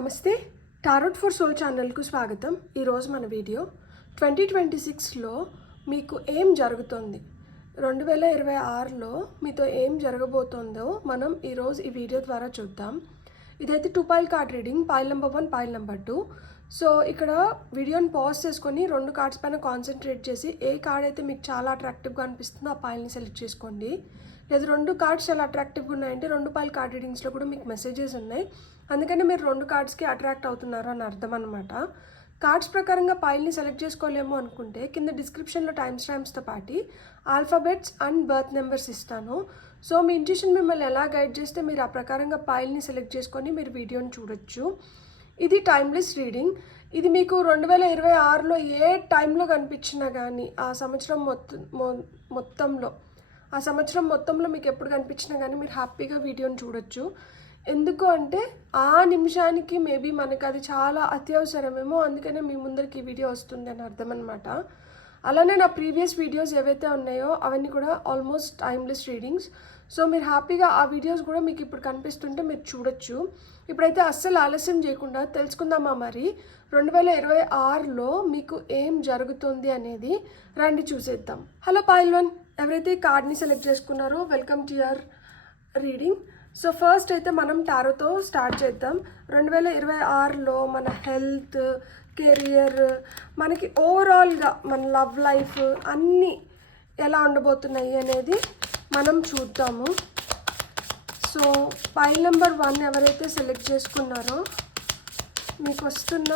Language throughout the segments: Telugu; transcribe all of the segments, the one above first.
నమస్తే, టారోట్ ఫర్ సోల్ ఛానల్కు స్వాగతం. ఈరోజు మన వీడియో 2026లో మీకు ఏం జరుగుతుంది, 2026లో మీతో ఏం జరగబోతుందో మనం ఈరోజు ఈ వీడియో ద్వారా చూద్దాం. ఇదైతే 2 pile card reading, pile number 1, pile number 2. So ఇక్కడ వీడియోని పాజ్ చేసుకొని 2 కార్డ్స్ పైన కాన్సన్ట్రేట్ చేసి ఏ కార్డ్ అయితే మీకు చాలా అట్రాక్టివ్గా అనిపిస్తుందో ఆ పైల్ని సెలెక్ట్ చేసుకోండి. లేదా 2 కార్డ్స్ చాలా అట్రాక్టివ్గా ఉన్నాయంటే 2 పైల్ కార్డ్ రీడింగ్స్లో కూడా మీకు మెసేజెస్ ఉన్నాయి, అందుకని మీరు 2 కార్డ్స్కి అట్రాక్ట్ అవుతున్నారు అని అర్థం అనమాట. కార్డ్స్ ప్రకారంగా పైల్ని సెలెక్ట్ చేసుకోలేము అనుకుంటే కింద డిస్క్రిప్షన్లో టైమ్స్తో పాటు ఆల్ఫాబెట్స్ అండ్ బర్త్ నెంబర్స్ ఇస్తాను. సో మీ ఇంట్యూషన్ మిమ్మల్ని ఎలా గైడ్ చేస్తే మీరు ఆ ప్రకారంగా పైల్ని సెలెక్ట్ చేసుకొని మీరు వీడియోని చూడొచ్చు. ఇది టైమ్లెస్ రీడింగ్. ఇది మీకు 2026లో ఏ టైంలో కనిపించినా కానీ ఆ సంవత్సరం మొత్తంలో మీకు ఎప్పుడు కనిపించినా కానీ మీరు హ్యాపీగా వీడియోని చూడొచ్చు. ఎందుకు అంటే ఆ నిమిషానికి మేబీ మనకు అది చాలా అత్యవసరమేమో, అందుకనే మీ ముందరికి ఈ వీడియో వస్తుంది అని అర్థం అనమాట. అలానే నా ప్రీవియస్ వీడియోస్ ఏవైతే ఉన్నాయో అవన్నీ కూడా ఆల్మోస్ట్ టైమ్లెస్ రీడింగ్స్. సో మీరు హ్యాపీగా ఆ వీడియోస్ కూడా మీకు ఇప్పుడు కనిపిస్తుంటే మీరు చూడొచ్చు. ఇప్పుడైతే అస్సలు ఆలస్యం చేయకుండా తెలుసుకుందామా మరి 2026లో మీకు ఏం జరుగుతుంది అనేది. రండి చూసేద్దాం. హలో పైల్ 1, ఎవరైతే కార్డ్ని సెలెక్ట్ చేసుకున్నారో welcome to your reading. So first అయితే మనం టారోతో స్టార్ట్ చేద్దాం. 2026లో మన హెల్త్, కెరియర్, మనకి ఓవరాల్గా మన లవ్ లైఫ్ అన్నీ ఎలా ఉండబోతున్నాయి అనేది మనం చూద్దాము. సో పైల్ నెంబర్ 1 ఎవరైతే సెలెక్ట్ చేసుకున్నారో మీకు వస్తున్న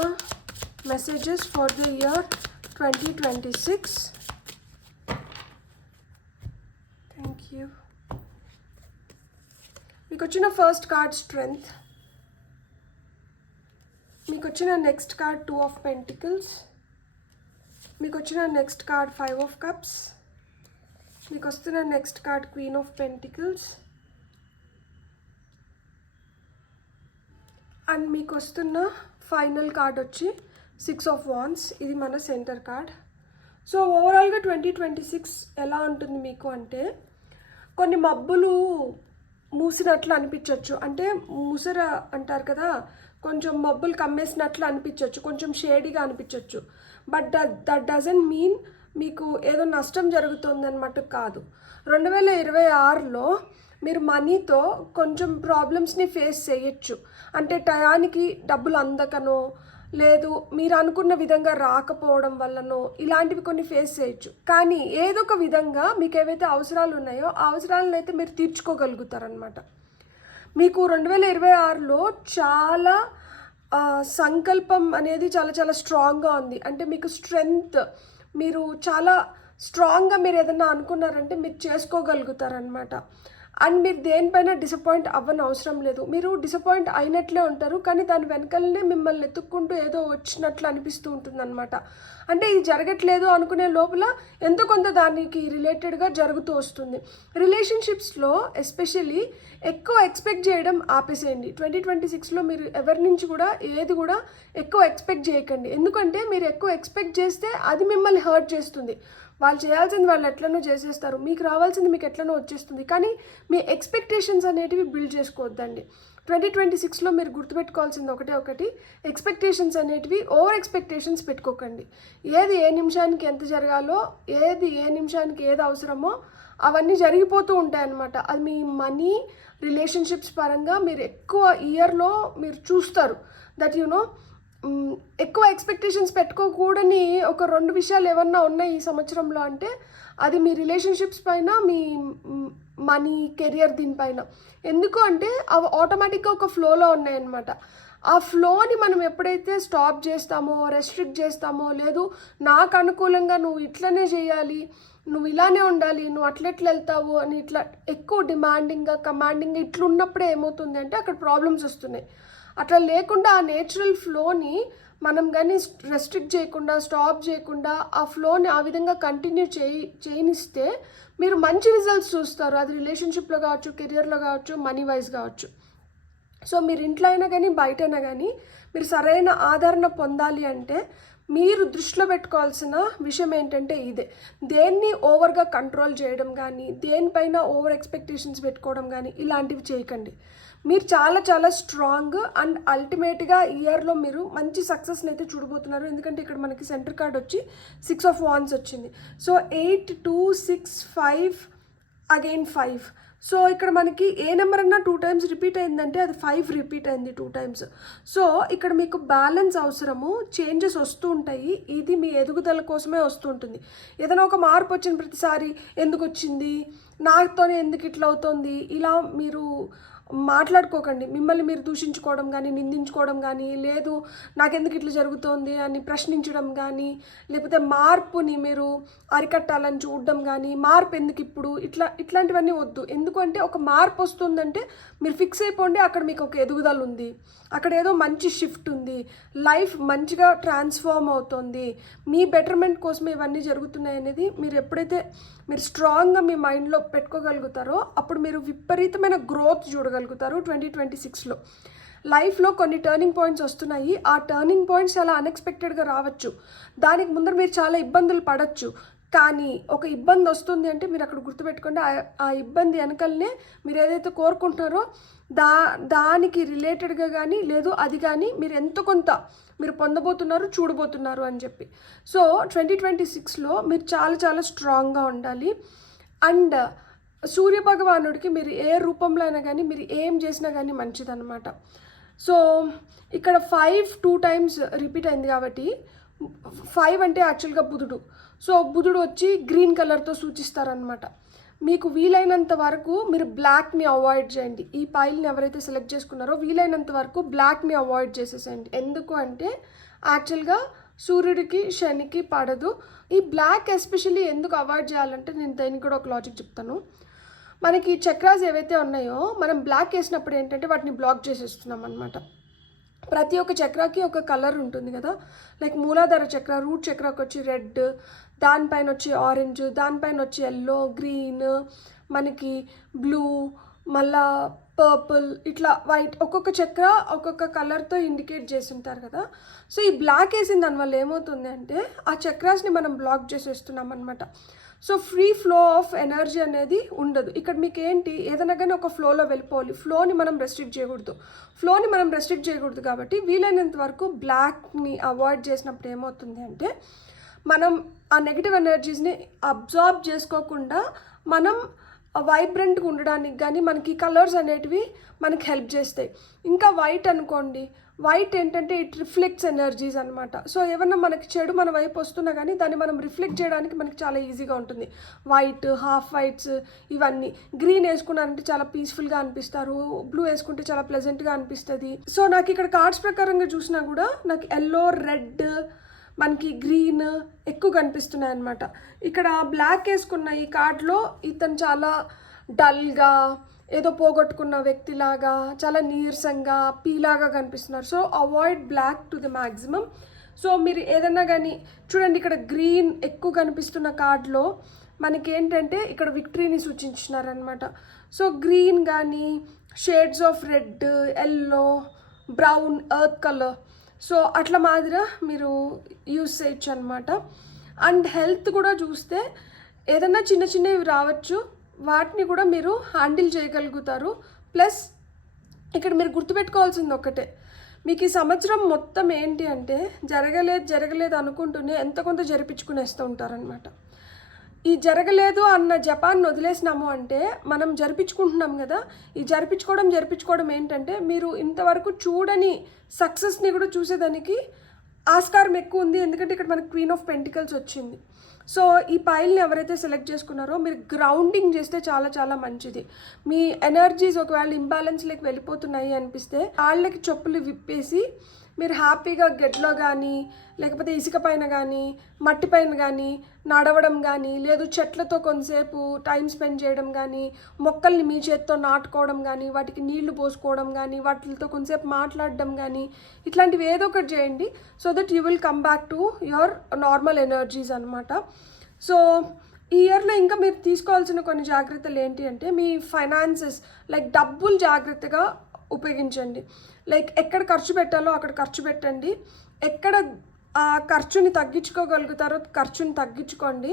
messages for the year 2026. Thank you. మీకు వచ్చిన ఫస్ట్ కార్డ్ స్ట్రెంగ్త్, మీకు వచ్చిన నెక్స్ట్ కార్డ్ 2 ఆఫ్ పెంటికల్స్, మీకు వచ్చిన నెక్స్ట్ కార్డ్ 5 ఆఫ్ కప్స్, మీకు వస్తున్న next card queen of pentacles, and మీకు వస్తున్న ఫైనల్ కార్డ్ వచ్చి 6 ఆఫ్ వాండ్స్. ఇది మన సెంటర్ కార్డ్. సో ఓవరాల్గా 2026 ఎలా ఉంటుంది మీకు అంటే కొన్ని మబ్బులు మూసినట్లు అనిపించవచ్చు, అంటే ముసర అంటారు కదా, కొంచెం మబ్బులు కమ్మేసినట్లు అనిపించవచ్చు, కొంచెం షేడీగా అనిపించవచ్చు. బట్ దట్ డజంట్ మీన్ మీకు ఏదో నష్టం జరుగుతుంది అన్నమాట కాదు. 2026లో మీరు మనీతో కొంచెం ప్రాబ్లమ్స్ని ఫేస్ చేయొచ్చు. అంటే టయానికి డబ్బులు అందకనో, లేదు మీరు అనుకున్న విధంగా రాకపోవడం వల్లనో ఇలాంటివి కొన్ని ఫేస్ చేయొచ్చు. కానీ ఏదో ఒక విధంగా మీకు ఏవైతే అవసరాలు ఉన్నాయో ఆ అవసరాలను అయితే మీరు తీర్చుకోగలుగుతారనమాట. మీకు 2026లో చాలా సంకల్పం అనేది చాలా చాలా స్ట్రాంగ్గా ఉంది. అంటే మీకు స్ట్రెంగ్త్, మీరు చాలా స్ట్రాంగ్గా మీరు ఏదైనా అనుకున్నారంటే మీరు చేసుకోగలుగుతారనమాట. అండ్ మీరు దేనిపైన డిసప్పాయింట్ అవ్వని అవసరం లేదు. మీరు డిసప్పాయింట్ అయినట్లే ఉంటారు, కానీ దాని వెనకాలనే మిమ్మల్ని ఎత్తుక్కుంటూ ఏదో వచ్చినట్లు అనిపిస్తూ ఉంటుందన్నమాట. అంటే ఇది జరగట్లేదు అనుకునే లోపల ఎంతో కొంత దానికి రిలేటెడ్గా జరుగుతూ వస్తుంది. రిలేషన్షిప్స్లో ఎస్పెషల్లీ ఎక్కువ ఎక్స్పెక్ట్ చేయడం ఆపేసేయండి. 2026లో మీరు ఎవరి నుంచి కూడా ఏది కూడా ఎక్కువ ఎక్స్పెక్ట్ చేయకండి. ఎందుకంటే మీరు ఎక్కువ ఎక్స్పెక్ట్ చేస్తే అది మిమ్మల్ని హర్ట్ చేస్తుంది. వాళ్ళు చేయాల్సింది వాళ్ళు ఎట్లనో చేసేస్తారు, మీకు రావాల్సింది మీకు ఎట్లనో వచ్చేస్తుంది. కానీ మీ ఎక్స్పెక్టేషన్స్ అనేటివి బిల్డ్ చేసుకోవద్దండి. 2026లో మీరు గుర్తుపెట్టుకోవాల్సింది ఒకటి, ఎక్స్పెక్టేషన్స్ అనేటివి ఓవర్ ఎక్స్పెక్టేషన్స్ పెట్టుకోకండి. ఏది ఏ నిమిషానికి ఎంత జరగాలో, ఏది ఏ నిమిషానికి ఏది అవసరమో అవన్నీ జరిగిపోతూ ఉంటాయి అన్నమాట. అది మీ మనీ, రిలేషన్షిప్స్ పరంగా మీరు ఎక్కువ ఇయర్లో మీరు చూస్తారు. దట్ ఎక్కువ ఎక్స్పెక్టేషన్స్ పెట్టుకోకూడని ఒక 2 విషయాలు ఏమన్నా ఉన్నాయి ఈ సంవత్సరంలో అంటే అది మీ రిలేషన్షిప్స్ పైన, మీ మనీ, కెరియర్ దీనిపైన. ఎందుకు అంటే అవి ఆటోమేటిక్గా ఒక ఫ్లోలో ఉన్నాయన్నమాట. ఆ ఫ్లోని మనం ఎప్పుడైతే స్టాప్ చేస్తామో, రెస్ట్రిక్ట్ చేస్తామో, లేదు నాకు అనుకూలంగా నువ్వు ఇట్లనే చేయాలి, నువ్వు ఇలానే ఉండాలి, నువ్వు అట్లెట్లు వెళ్తావు అని ఇట్లా ఎక్కువ డిమాండింగ్గా, కమాండింగ్గా ఇట్లా ఉన్నప్పుడే ఏమవుతుంది అంటే అక్కడ ప్రాబ్లమ్స్ వస్తున్నాయి. అట్లా లేకుండా ఆ నేచురల్ ఫ్లోని మనం కానీ రెస్ట్రిక్ట్ చేయకుండా, స్టాప్ చేయకుండా ఆ ఫ్లోని ఆ విధంగా కంటిన్యూ చేయనిస్తే మీరు మంచి రిజల్ట్స్ చూస్తారు. అది రిలేషన్షిప్లో కావచ్చు, కెరియర్లో కావచ్చు, మనీ వైజ్ కావచ్చు. సో మీరు ఇంట్లో అయినా కానీ బయట అయినా కానీ మీరు సరైన ఆదరణ పొందాలి అంటే మీరు దృష్టిలో పెట్టుకోవాల్సిన విషయం ఏంటంటే ఇదే. దేన్ని ఓవర్గా కంట్రోల్ చేయడం కానీ, దేనిపైన ఓవర్ ఎక్స్పెక్టేషన్స్ పెట్టుకోవడం కానీ ఇలాంటివి చేయకండి. మీరు చాలా చాలా స్ట్రాంగ్ అండ్ అల్టిమేట్గా ఇయర్లో మీరు మంచి సక్సెస్ని అయితే చూడబోతున్నారు. ఎందుకంటే ఇక్కడ మనకి సెంటర్ కార్డ్ వచ్చి 6 of Wands వచ్చింది. So 8, 2, 6, 5 again 5. సో ఇక్కడ మనకి ఏ నెంబర్ అన్నా 2 times రిపీట్ అయిందంటే అది 5 రిపీట్ అయింది 2 times. సో ఇక్కడ మీకు బ్యాలెన్స్ అవసరము, చేంజెస్ వస్తూ ఉంటాయి. ఇది మీ ఎదుగుదల కోసమే వస్తూ ఉంటుంది. ఏదైనా ఒక మార్పు వచ్చిన ప్రతిసారి ఎందుకు వచ్చింది, నాతోనే ఎందుకు ఇట్లా అవుతుంది, ఇలా మీరు మాట్లాడుకోకండి. మిమ్మల్ని మీరు దూషించుకోవడం కానీ, నిందించుకోవడం కానీ, లేదు నాకెందుకు ఇట్లా జరుగుతోంది అని ప్రశ్నించడం కానీ, లేకపోతే మార్పుని మీరు అరికట్టాలని చూడడం కానీ, మార్పు ఎందుకు ఇప్పుడు ఇట్లాంటివన్నీ వద్దు. ఎందుకంటే ఒక మార్పు వస్తుందంటే మీరు ఫిక్స్ అయిపోండి, అక్కడ మీకు ఒక ఎదుగుదల ఉంది, అక్కడ ఏదో మంచి షిఫ్ట్ ఉంది, లైఫ్ మంచిగా ట్రాన్స్ఫార్మ్ అవుతుంది, మీ బెటర్మెంట్ కోసమే ఇవన్నీ జరుగుతున్నాయి అనేది మీరు ఎప్పుడైతే మీరు స్ట్రాంగ్గా మీ మైండ్లో పెట్టుకోగలుగుతారో అప్పుడు మీరు విపరీతమైన గ్రోత్ చూడగలుగుతారు 2026లో. లైఫ్లో కొన్ని టర్నింగ్ పాయింట్స్ వస్తున్నాయి. ఆ టర్నింగ్ పాయింట్స్ చాలా అన్ఎక్స్పెక్టెడ్గా రావచ్చు. దానికి ముందర మీరు చాలా ఇబ్బందులు పడవచ్చు. కానీ ఒక ఇబ్బంది వస్తుంది అంటే మీరు అక్కడ గుర్తుపెట్టుకోండి, ఆ ఇబ్బంది వెనకలనే మీరు ఏదైతే కోరుకుంటున్నారో దానికి రిలేటెడ్గా కానీ, లేదు అది కానీ మీరు ఎంతో కొంత మీరు పొందబోతున్నారు, చూడబోతున్నారు అని చెప్పి. సో 2026లో మీరు చాలా చాలా స్ట్రాంగ్గా ఉండాలి. అండ్ సూర్యభగవానుడికి మీరు ఏ రూపంలో అయినా కానీ మీరు ఏం చేసినా కానీ మంచిదన్నమాట. సో ఇక్కడ 5 2 times రిపీట్ అయింది కాబట్టి 5 అంటే యాక్చువల్గా బుధుడు. సో బుధుడు వచ్చి గ్రీన్ కలర్తో సూచిస్తారనమాట. మీకు వీలైనంత వరకు మీరు బ్లాక్ని అవాయిడ్ చేయండి. ఈ పైల్ని ఎవరైతే సెలెక్ట్ చేసుకున్నారో వీలైనంత వరకు బ్లాక్ని అవాయిడ్ చేసేసేయండి. ఎందుకు అంటే యాక్చువల్గా సూర్యుడికి శనికి పడదు. ఈ బ్లాక్ ఎస్పెషల్లీ ఎందుకు అవాయిడ్ చేయాలంటే నేను దానికి కూడా ఒక లాజిక్ చెప్తాను. మనకి చక్రాస్ ఏవైతే ఉన్నాయో మనం బ్లాక్ వేసినప్పుడు ఏంటంటే వాటిని బ్లాక్ చేసేస్తున్నాం అనమాట. ప్రతి ఒక్క చక్రాకి ఒక కలర్ ఉంటుంది కదా, లైక్ మూలాధార చక్ర, రూట్ చక్రాకి వచ్చి రెడ్, దానిపైన వచ్చి ఆరెంజ్, దానిపైన వచ్చి ఎల్లో, గ్రీన్, మనకి బ్లూ, మళ్ళా పర్పుల్, ఇట్లా వైట్, ఒక్కొక్క చక్ర ఒక్కొక్క కలర్తో ఇండికేట్ చేసి ఉంటారు కదా. సో ఈ బ్లాక్ వేసిన దానివల్ల ఏమవుతుంది అంటే ఆ చక్రాస్ని మనం బ్లాక్ చేసేస్తున్నాం అనమాట. So free flow of energy అనేది ఉండదు. ఇక్కడ మీకు ఏంటి, ఏదైనా కానీ ఒక ఫ్లోలో వెళ్ళిపోవాలి. ఫ్లోని మనం రెస్ట్రిక్ట్ చేయకూడదు కాబట్టి వీలైనంత వరకు బ్లాక్ని అవాయిడ్ చేసినప్పుడు ఏమవుతుంది అంటే మనం ఆ నెగిటివ్ ఎనర్జీస్ని అబ్జార్బ్ చేసుకోకుండా మనం వైబ్రెంట్గా ఉండడానికి కానీ మనకి కలర్స్ అనేటివి మనకి హెల్ప్ చేస్తాయి. ఇంకా వైట్ అనుకోండి, వైట్ ఏంటంటే ఇట్ రిఫ్లెక్ట్స్ ఎనర్జీస్ అనమాట. సో ఏమన్నా మనకి చెడు మన వైపు వస్తున్నా కానీ దాన్ని మనం రిఫ్లెక్ట్ చేయడానికి మనకి చాలా ఈజీగా ఉంటుంది. వైట్, హాఫ్ వైట్స్, ఇవన్నీ. గ్రీన్ వేసుకున్నారంటే చాలా పీస్ఫుల్గా అనిపిస్తారు, బ్లూ వేసుకుంటే చాలా ప్లెజెంట్గా అనిపిస్తుంది. సో నాకు ఇక్కడ కార్డ్స్ ప్రకారంగా చూసినా కూడా నాకు ఎల్లో, రెడ్, మనకి గ్రీన్ ఎక్కువ కనిపిస్తున్నాయి అనమాట. ఇక్కడ బ్లాక్ వేసుకున్న ఈ కార్డ్లో ఇతను చాలా డల్గా, ఏదో పోగొట్టుకున్న వ్యక్తిలాగా, చాలా నీరసంగా, పీలాగా కనిపిస్తున్నారు. So avoid black to the maximum. So మీరు ఏదన్నా కానీ చూడండి, ఇక్కడ గ్రీన్ ఎక్కువ కనిపిస్తున్న కార్డ్లో మనకి ఏంటంటే ఇక్కడ విక్టరీని సూచించినారనమాట. సో గ్రీన్ కానీ shades of red, yellow, brown, earth colour, so అట్లా మాదిరిగా మీరు యూస్ చేయొచ్చు అనమాట. అండ్ హెల్త్ కూడా చూస్తే ఏదన్నా చిన్న చిన్నవి రావచ్చు, వాటిని కూడా మీరు హ్యాండిల్ చేయగలుగుతారు. ప్లస్ ఇక్కడ మీరు గుర్తుపెట్టుకోవాల్సింది ఒకటే, మీకు ఈ సంవత్సరం మొత్తం ఏంటి అంటే జరగలేదు అనుకుంటూనే ఎంత కొంత జరిపించుకునేస్తూ ఉంటారనమాట. ఈ జరగలేదు అన్న జపాన్ని వదిలేసినాము అంటే మనం జరిపించుకుంటున్నాం కదా. ఈ జరిపించుకోవడం ఏంటంటే మీరు ఇంతవరకు చూడని సక్సెస్ని కూడా చూసేదానికి ఆస్కారం ఎక్కువ ఉంది. ఎందుకంటే ఇక్కడ మనకు క్వీన్ ఆఫ్ పెంటికల్స్ వచ్చింది. సో ఈ పైల్ని ఎవరైతే సెలెక్ట్ చేసుకున్నారో మీరు గ్రౌండింగ్ చేస్తే చాలా చాలా మంచిది. మీ ఎనర్జీస్ ఒకవేళ ఇంబ్యాలెన్స్లోకి వెళ్ళిపోతున్నాయి అనిపిస్తే కాళ్ళకి చెప్పులు విప్పేసి మీరు హ్యాపీగా గెడ్లో కానీ, లేకపోతే ఇసుక పైన కానీ, మట్టి పైన కానీ నడవడం కానీ, లేదు చెట్లతో కొంతసేపు టైం స్పెండ్ చేయడం కానీ, మొక్కల్ని మీ చేత్తో నాటుకోవడం కానీ, వాటికి నీళ్లు పోసుకోవడం కానీ, వాటితో కొంతసేపు మాట్లాడడం కానీ, ఇట్లాంటివి ఏదో ఒకటి చేయండి. So that you will come back to your normal energies అనమాట. సో ఈ ఇయర్లో ఇంకా మీరు తీసుకోవాల్సిన కొన్ని జాగ్రత్తలు ఏంటి అంటే మీ ఫైనాన్సెస్, లైక్ డబ్బులు జాగ్రత్తగా ఉపయోగించండి. లైక్ ఎక్కడ ఖర్చు పెట్టాలో అక్కడ ఖర్చు పెట్టండి. ఎక్కడ ఆ ఖర్చుని తగ్గించుకోగలుగుతారో ఖర్చుని తగ్గించుకోండి,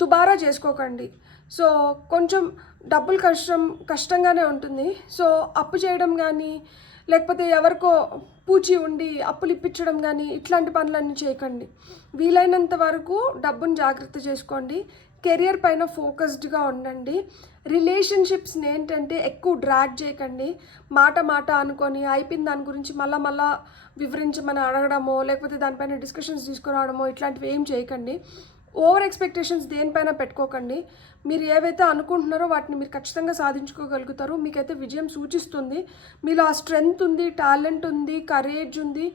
దుబారా చేసుకోకండి. సో కొంచెం డబ్బులు కష్టంగానే ఉంటుంది. సో అప్పు చేయడం కానీ, లేకపోతే ఎవరికో పూచి ఉండి అప్పులు ఇప్పించడం కానీ ఇట్లాంటి పనులన్నీ చేయకండి. వీలైనంత వరకు డబ్బును జాగ్రత్త చేసుకోండి. కెరియర్ పైన ఫోకస్డ్గా ఉండండి. రిలేషన్షిప్స్ని ఏంటంటే ఎక్కువ డ్రాగ్ చేయకండి. మాట అనుకొని అయిపోయిన దాని గురించి మళ్ళా వివరించమని అడగడమో, లేకపోతే దానిపైన డిస్కషన్స్ తీసుకురావడమో ఇట్లాంటివి ఏం చేయకండి. ఓవర్ ఎక్స్పెక్టేషన్స్ దేనిపైన పెట్టుకోకండి. మీరు ఏవైతే అనుకుంటున్నారో వాటిని మీరు ఖచ్చితంగా సాధించుకోగలుగుతారు. మీకైతే విజయం సూచిస్తుంది. మీలో ఆ స్ట్రెంగ్త్ ఉంది, టాలెంట్ ఉంది, కరేజ్ ఉంది,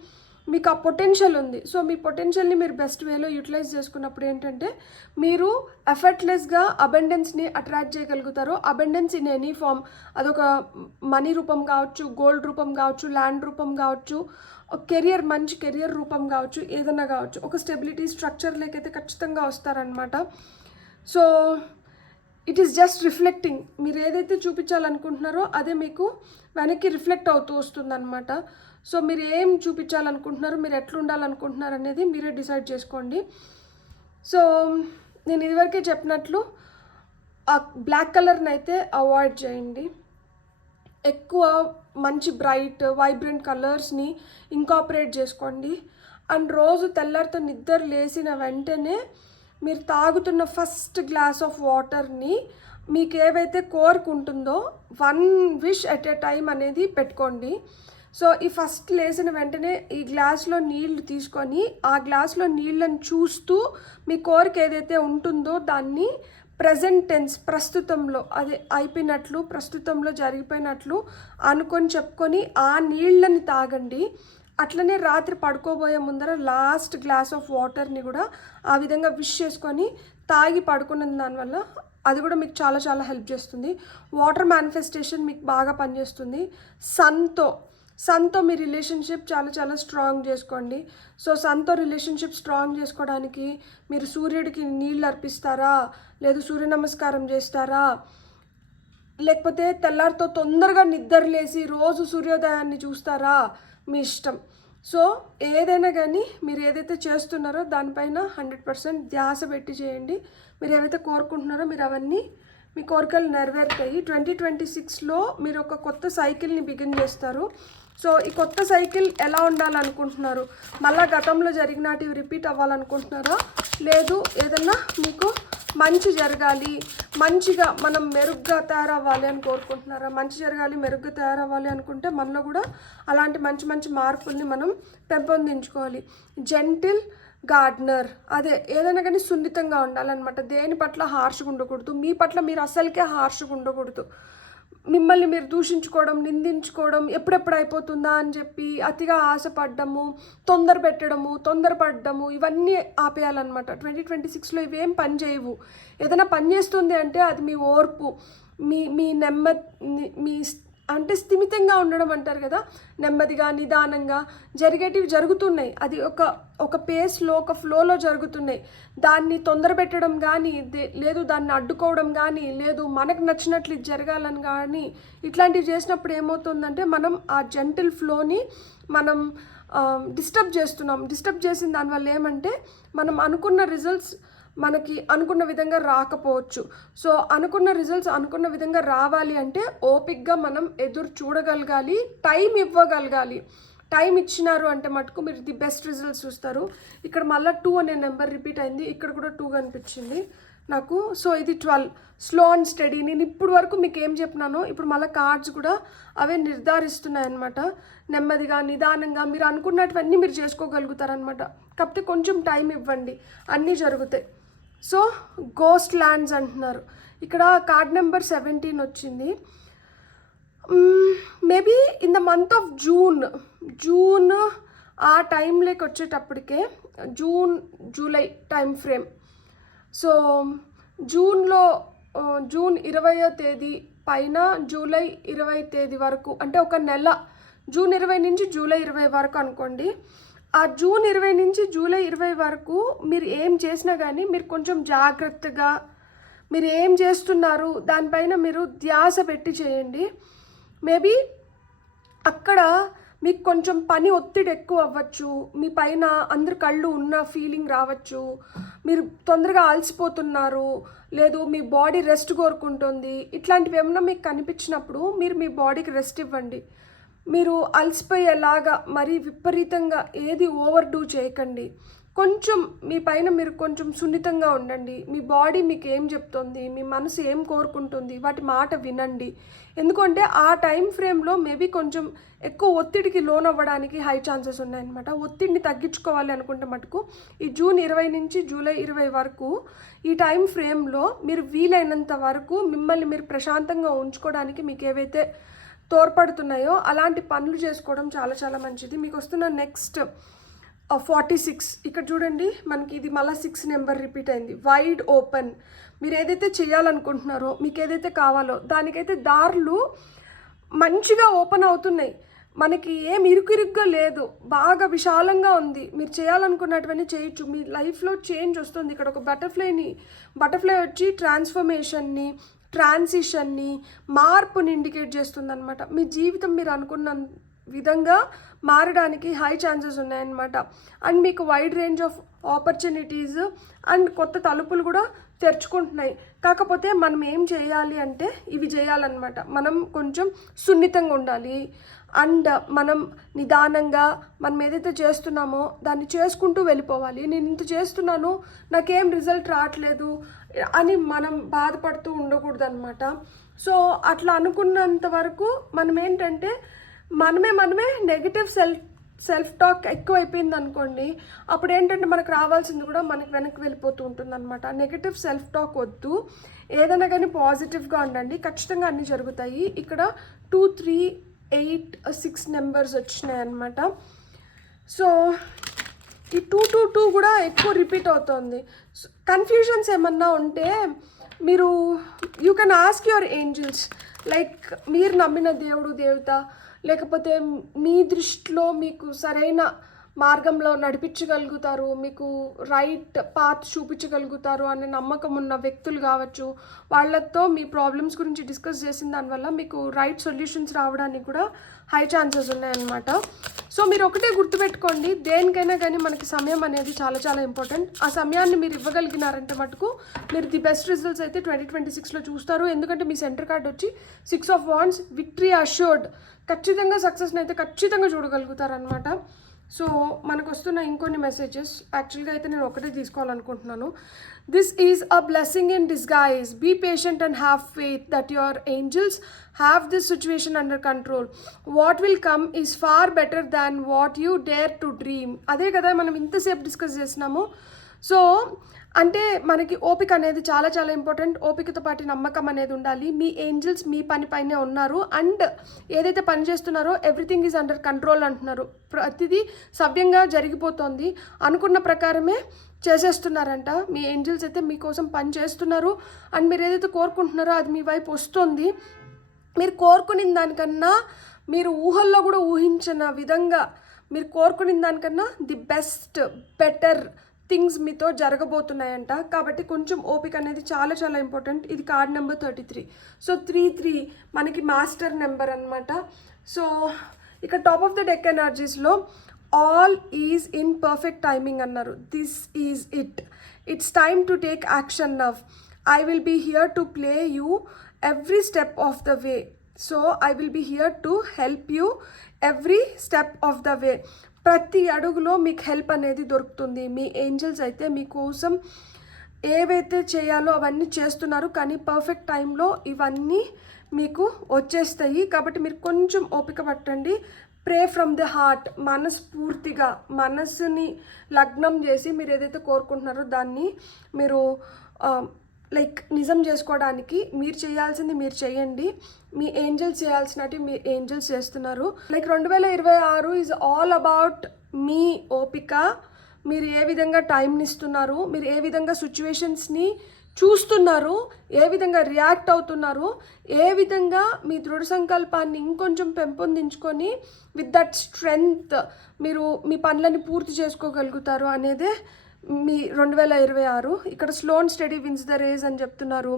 మీకు ఆ పొటెన్షియల్ ఉంది. సో మీ పొటెన్షియల్ని మీరు బెస్ట్ వేలో యూటిలైజ్ చేసుకున్నప్పుడు ఏంటంటే మీరు ఎఫర్ట్లెస్గా అబెండెన్స్ని అట్రాక్ట్ చేయగలుగుతారు. అబెండెన్స్ ఇన్ ఎనీ ఫామ్, అదొక మనీ రూపం కావచ్చు, గోల్డ్ రూపం కావచ్చు, ల్యాండ్ రూపం కావచ్చు, కెరియర్ మంచి కెరియర్ రూపం కావచ్చు, ఏదైనా కావచ్చు. ఒక స్టెబిలిటీ స్ట్రక్చర్ లేకైతే ఖచ్చితంగా వస్తారనమాట. So it is just reflecting. మీరు ఏదైతే చూపించాలనుకుంటున్నారో అదే మీకు వెనక్కి రిఫ్లెక్ట్ అవుతూ వస్తుందన్నమాట. సో మీరు ఏం చూపించాలనుకుంటున్నారు, మీరు ఎట్లుండాలనుకుంటున్నారు అనేది మీరే డిసైడ్ చేసుకోండి. సో నేను ఇదివరకే చెప్పినట్లు ఆ బ్లాక్ కలర్ని అయితే అవాయిడ్ చేయండి. ఎక్కువ మంచి బ్రైట్ వైబ్రెంట్ కలర్స్ని ఇంకాపరేట్ చేసుకోండి. అండ్ రోజు తెల్లారితో నిద్ర లేచిన వెంటనే మీరు తాగుతున్న ఫస్ట్ గ్లాస్ ఆఫ్ వాటర్ని మీకు ఏవైతే కోరుకుంటుందో 1 విష్ ఎట్ ఏ టైం అనేది పెట్టుకోండి. సో ఈ ఫస్ట్ లేచిన వెంటనే ఈ గ్లాస్లో నీళ్లు తీసుకొని ఆ గ్లాస్లో నీళ్ళని చూస్తూ మీ కోరిక ఏదైతే ఉంటుందో దాన్ని ప్రజెంట్ టెన్స్, ప్రస్తుతంలో, అది అయిపోయినట్లు, ప్రస్తుతంలో జరిగిపోయినట్లు అనుకొని చెప్పుకొని ఆ నీళ్ళని తాగండి. అట్లనే రాత్రి పడుకోబోయే ముందర లాస్ట్ గ్లాస్ ఆఫ్ వాటర్ని కూడా ఆ విధంగా విష్ చేసుకొని తాగి పడుకున్న దానివల్ల అది కూడా మీకు చాలా చాలా హెల్ప్ చేస్తుంది. వాటర్ మేనిఫెస్టేషన్ మీకు బాగా పనిచేస్తుంది. సన్తో మీ రిలేషన్షిప్ చాలా చాలా స్ట్రాంగ్ చేసుకోండి. సో సన్తో రిలేషన్షిప్ స్ట్రాంగ్ చేసుకోవడానికి మీరు సూర్యుడికి నీళ్ళు అర్పిస్తారా, లేదు సూర్య నమస్కారం చేస్తారా, లేకపోతే తెల్లారితో తొందరగా నిద్రలేసి రోజు సూర్యోదయాన్ని చూస్తారా, మీ ఇష్టం. సో ఏదైనా కానీ మీరు ఏదైతే చేస్తున్నారో దానిపైన 100% ధ్యాస పెట్టి చేయండి. మీరు ఏవైతే కోరుకుంటున్నారో మీరు అవన్నీ మీ కోరికలు నెరవేరుతాయి. 2026లో మీరు ఒక కొత్త సైకిల్ని బిగిన్ చేస్తారు. సో ఈ కొత్త సైకిల్ ఎలా ఉండాలనుకుంటున్నారు? మళ్ళీ గతంలో జరిగినటివి రిపీట్ అవ్వాలనుకుంటున్నారా, లేదు ఏదన్నా మీకు మంచి జరగాలి, మంచిగా మనం మెరుగ్గా తయారవ్వాలి అని కోరుకుంటున్నారా? మంచి జరగాలి, మెరుగ్గా తయారవ్వాలి అనుకుంటే మనలో కూడా అలాంటి మంచి మంచి మార్పుల్ని మనం పెంపొందించుకోవాలి. జెంటిల్ గార్డనర్, అదే ఏదైనా కానీ సున్నితంగా ఉండాలన్నమాట. దేని పట్ల హార్ష్గా ఉండకూడదు. మీ పట్ల మీరు అసలుకే హార్ష్గా ఉండకూడదు. మిమ్మల్ని మీరు దూషించుకోవడం, నిందించుకోవడం, ఎప్పుడెప్పుడు అయిపోతుందా అని చెప్పి అతిగా ఆశపడ్డము, తొందరపడ్డము, ఇవన్నీ ఆపేయాలన్నమాట. 2026లో ఇవేం పని చేయవు. ఏదైనా పని చేస్తుంది అంటే అది మీ ఓర్పు, మీ నెమ్మది, మీ అంటే స్థిమితంగా ఉండడం అంటారు కదా, నెమ్మదిగా నిదానంగా జరిగేటివి జరుగుతున్నాయి. అది ఒక పేస్లో, ఒక ఫ్లోలో జరుగుతున్నాయి. దాన్ని తొందర పెట్టడం కానీ, లేదు దాన్ని అడ్డుకోవడం కానీ, లేదు మనకు నచ్చినట్లు ఇది జరగాలని కానీ, ఇట్లాంటివి చేసినప్పుడు ఏమవుతుందంటే మనం ఆ జెంటిల్ ఫ్లోని మనం డిస్టర్బ్ చేస్తున్నాం. డిస్టర్బ్ చేసిన దానివల్ల ఏమంటే మనం అనుకున్న రిజల్ట్స్ మనకి అనుకున్న విధంగా రాకపోవచ్చు. సో అనుకున్న రిజల్ట్స్ అనుకున్న విధంగా రావాలి అంటే ఓపిక్గా మనం ఎదురు చూడగలగాలి, టైం ఇవ్వగలగాలి. టైం ఇచ్చినారు అంటే మటుకు మీరు ది బెస్ట్ రిజల్ట్స్ చూస్తారు. ఇక్కడ మళ్ళీ 2 అనే నెంబర్ రిపీట్ అయింది, ఇక్కడ కూడా 2 కనిపించింది నాకు. సో ఇది 12, స్లో అండ్ స్టడీ. నేను ఇప్పుడు వరకు మీకు ఏం చెప్పినానో ఇప్పుడు మళ్ళీ కార్డ్స్ కూడా అవే నిర్ధారిస్తున్నాయి అన్నమాట. నెమ్మదిగా నిదానంగా మీరు అనుకున్నటువన్నీ మీరు చేసుకోగలుగుతారనమాట. కాకపోతే కొంచెం టైం ఇవ్వండి, అన్నీ జరుగుతాయి. సో గోస్ట్ ల్యాండ్స్ అంటున్నారు. ఇక్కడ కార్డ్ నెంబర్ 17 వచ్చింది. Maybe in the month of June ఆ టైంలోకి వచ్చేటప్పటికే, July time frame. So June 20వ తేదీ పైన జూలై 20 తేదీ వరకు, అంటే ఒక నెల, జూన్ 20 నుంచి జూలై 20 వరకు అనుకోండి. ఆ జూన్ 20 నుంచి జూలై 20 వరకు మీరు ఏం చేసినా కానీ మీరు కొంచెం జాగ్రత్తగా, మీరు ఏం చేస్తున్నారు దానిపైన మీరు ధ్యాస పెట్టి చేయండి. మేబీ అక్కడ మీకు కొంచెం పని ఒత్తిడి ఎక్కువ అవ్వచ్చు, మీ పైన అందరి కళ్ళు ఉన్న ఫీలింగ్ రావచ్చు, మీరు తొందరగా అలసిపోతున్నారు, లేదు మీ బాడీ రెస్ట్ కోరుకుంటుంది, ఇట్లాంటివి ఏమన్నా మీకు కనిపించినప్పుడు మీరు మీ బాడీకి రెస్ట్ ఇవ్వండి. మీరు అలసిపోయేలాగా మరీ విపరీతంగా ఏది ఓవర్ డూ చేయకండి. కొంచెం మీ పైన మీరు కొంచెం సున్నితంగా ఉండండి. మీ బాడీ మీకు ఏం చెప్తుంది, మీ మనసు ఏం కోరుకుంటుంది, వాటి మాట వినండి. ఎందుకంటే ఆ టైం ఫ్రేమ్లో మేబీ కొంచెం ఎక్కువ ఒత్తిడికి లోన్ అవ్వడానికి హై ఛాన్సెస్ ఉన్నాయన్నమాట. ఒత్తిడిని తగ్గించుకోవాలి అనుకుంటే మటుకు ఈ జూన్ 20 నుంచి జూలై 20 వరకు ఈ టైం ఫ్రేమ్లో మీరు వీలైనంత వరకు మిమ్మల్ని మీరు ప్రశాంతంగా ఉంచుకోవడానికి మీకు ఏవైతే తోడ్పడుతున్నాయో అలాంటి పనులు చేసుకోవడం చాలా చాలా మంచిది. మీకు వస్తున్న నెక్స్ట్ 46 ఇక్కడ చూడండి, మనకి ఇది మళ్ళీ 6 నెంబర్ రిపీట్ అయింది. Wide open. మీరు ఏదైతే చేయాలనుకుంటున్నారో, మీకు ఏదైతే కావాలో దానికైతే దారులు మంచిగా ఓపెన్ అవుతున్నాయి. మనకి ఏం ఇరుకుగా లేదు, బాగా విశాలంగా ఉంది. మీరు చేయాలనుకున్నటువన్నీ చేయొచ్చు. మీ లైఫ్లో చేంజ్ వస్తుంది. ఇక్కడ ఒక బటర్ఫ్లై వచ్చి ట్రాన్స్ఫర్మేషన్ని, ట్రాన్సిషన్ని, మార్పుని ఇండికేట్ చేస్తుంది అనమాట. మీ జీవితం మీరు అనుకున్న విధంగా మారడానికి హై ఛాన్సెస్ ఉన్నాయన్నమాట. అండ్ మీకు wide range of opportunities and కొత్త తలుపులు కూడా తెరుచుకుంటున్నాయి. కాకపోతే మనం ఏం చేయాలి అంటే ఇవి చేయాలన్నమాట. మనం కొంచెం సున్నితంగా ఉండాలి. అండ్ మనం నిదానంగా మనం ఏదైతే చేస్తున్నామో దాన్ని చేసుకుంటూ వెళ్ళిపోవాలి. నేను ఇంత చేస్తున్నాను, నాకేం రిజల్ట్ రావట్లేదు అని మనం బాధపడుతూ ఉండకూడదు అనమాట. సో అట్లా అనుకున్నంత వరకు మనం ఏంటంటే మనమే నెగిటివ్ సెల్ఫ్ టాక్ ఎక్కువైపోయింది అనుకోండి, అప్పుడు ఏంటంటే మనకు రావాల్సింది కూడా మనకి వెనక్కి వెళ్ళిపోతూ ఉంటుంది అనమాట. నెగిటివ్ సెల్ఫ్ టాక్ వద్దు, ఏదైనా కానీ పాజిటివ్గా ఉండండి, ఖచ్చితంగా అన్నీ జరుగుతాయి. ఇక్కడ 2, 3, 8, 6 నెంబర్స్ వచ్చినాయి అనమాట. సో ఈ 222 కూడా ఎక్కువ రిపీట్ అవుతుంది. కన్ఫ్యూజన్స్ ఏమన్నా ఉంటే మీరు you can ask your angels. Like మీరు నమ్మిన దేవుడు దేవత, లేకపోతే మీ దృష్టిలో మీకు సరైన మార్గంలో నడిపించగలుగుతారు, మీకు రైట్ పాత్ చూపించగలుగుతారు అనే నమ్మకం ఉన్న వ్యక్తులు కావచ్చు, వాళ్ళతో మీ ప్రాబ్లమ్స్ గురించి డిస్కస్ చేసిన దానివల్ల మీకు రైట్ సొల్యూషన్స్ రావడానికి కూడా హై ఛాన్సెస్ ఉన్నాయన్నమాట. సో మీరు ఒకటే గుర్తుపెట్టుకోండి, దేనికైనా కానీ మనకి సమయం అనేది చాలా చాలా ఇంపార్టెంట్. ఆ సమయాన్ని మీరు ఇవ్వగలిగినారంటే మటుకు మీరు ది బెస్ట్ రిజల్ట్స్ అయితే 2026లో చూస్తారు. ఎందుకంటే మీ సెంటర్ కార్డ్ వచ్చి 6 ఆఫ్ వాండ్స్, విక్టరీ అష్యూర్డ్. ఖచ్చితంగా సక్సెస్ని అయితే ఖచ్చితంగా చూడగలుగుతారనమాట. సో మనకు వస్తున్న ఇంకొన్ని మెసేజెస్ యాక్చువల్గా అయితే నేను ఒకటే తీసుకోవాలనుకుంటున్నాను. This is a blessing in disguise. Be patient and have faith that your angels have this situation under control. What will come is far better than what you dare to dream. అదే కదా మనం ఇంతసేపు డిస్కస్ చేసినాము. సో అంటే మనకి ఓపిక అనేది చాలా చాలా ఇంపార్టెంట్. ఓపికతో పాటు నమ్మకం అనేది ఉండాలి. మీ ఏంజల్స్ మీ పని పైనే ఉన్నారు. అండ్ ఏదైతే పని చేస్తున్నారో ఎవ్రీథింగ్ ఈజ్ అండర్ కంట్రోల్ అంటున్నారు. ప్రతిదీ సవ్యంగా జరిగిపోతుంది, అనుకున్న ప్రకారమే చేసేస్తున్నారంట. మీ ఏంజల్స్ అయితే మీకోసం పని చేస్తున్నారు. అండ్ మీరు ఏదైతే కోరుకుంటున్నారో అది మీ వైపు వస్తుంది. మీరు కోరుకునే దానికన్నా, మీరు ఊహల్లో కూడా ఊహించిన విధంగా మీరు కోరుకునే దానికన్నా ది బెస్ట్ బెటర్ థింగ్స్ మీతో జరగబోతున్నాయంట. కాబట్టి కొంచెం ఓపిక అనేది చాలా చాలా ఇంపార్టెంట్. ఇది కార్డ్ నెంబర్ 33. సో 33 మనకి మాస్టర్ నెంబర్ అనమాట. సో ఇక టాప్ ఆఫ్ ద డెక్ ఎనర్జీస్లో all is in perfect timing అన్నారు. This is it's time to take action now. I will be here to play you every step of the way. So I will be here to help you every step of the way. ప్రతి అడుగులో మీకు హెల్ప్ అనేది దొరుకుతుంది. మీ ఏంజల్స్ అయితే మీకోసం ఏవైతే చేయాలో అవన్నీ చేస్తున్నారు. కానీ పర్ఫెక్ట్ టైంలో ఇవన్నీ మీకు వచ్చేస్తాయి. కాబట్టి మీరు కొంచెం ఓపిక పట్టండి. ప్రే ఫ్రమ్ ది హార్ట్. మనస్ఫూర్తిగా మనసుని లగ్నం చేసి మీరు ఏదైతే కోరుకుంటున్నారో దాన్ని మీరు లైక్ నిజం చేసుకోవడానికి మీరు చేయాల్సింది మీరు చేయండి. మీ ఏంజల్స్ చేయాల్సినట్టు మీ ఏంజల్స్ చేస్తున్నారు. Like 2026 is all about me ఓపిక. మీరు ఏ విధంగా టైంని ఇస్తున్నారు, మీరు ఏ విధంగా సిచ్యువేషన్స్ని చూస్తున్నారు, ఏ విధంగా రియాక్ట్ అవుతున్నారు, ఏ విధంగా మీ దృఢ సంకల్పాన్ని ఇంకొంచెం పెంపొందించుకొని విత్ దట్ స్ట్రెంగ్త్ మీరు మీ పనులని పూర్తి చేసుకోగలుగుతారు అనేదే మీ 2026. ఇక్కడ slow and steady wins the race అని చెప్తున్నారు.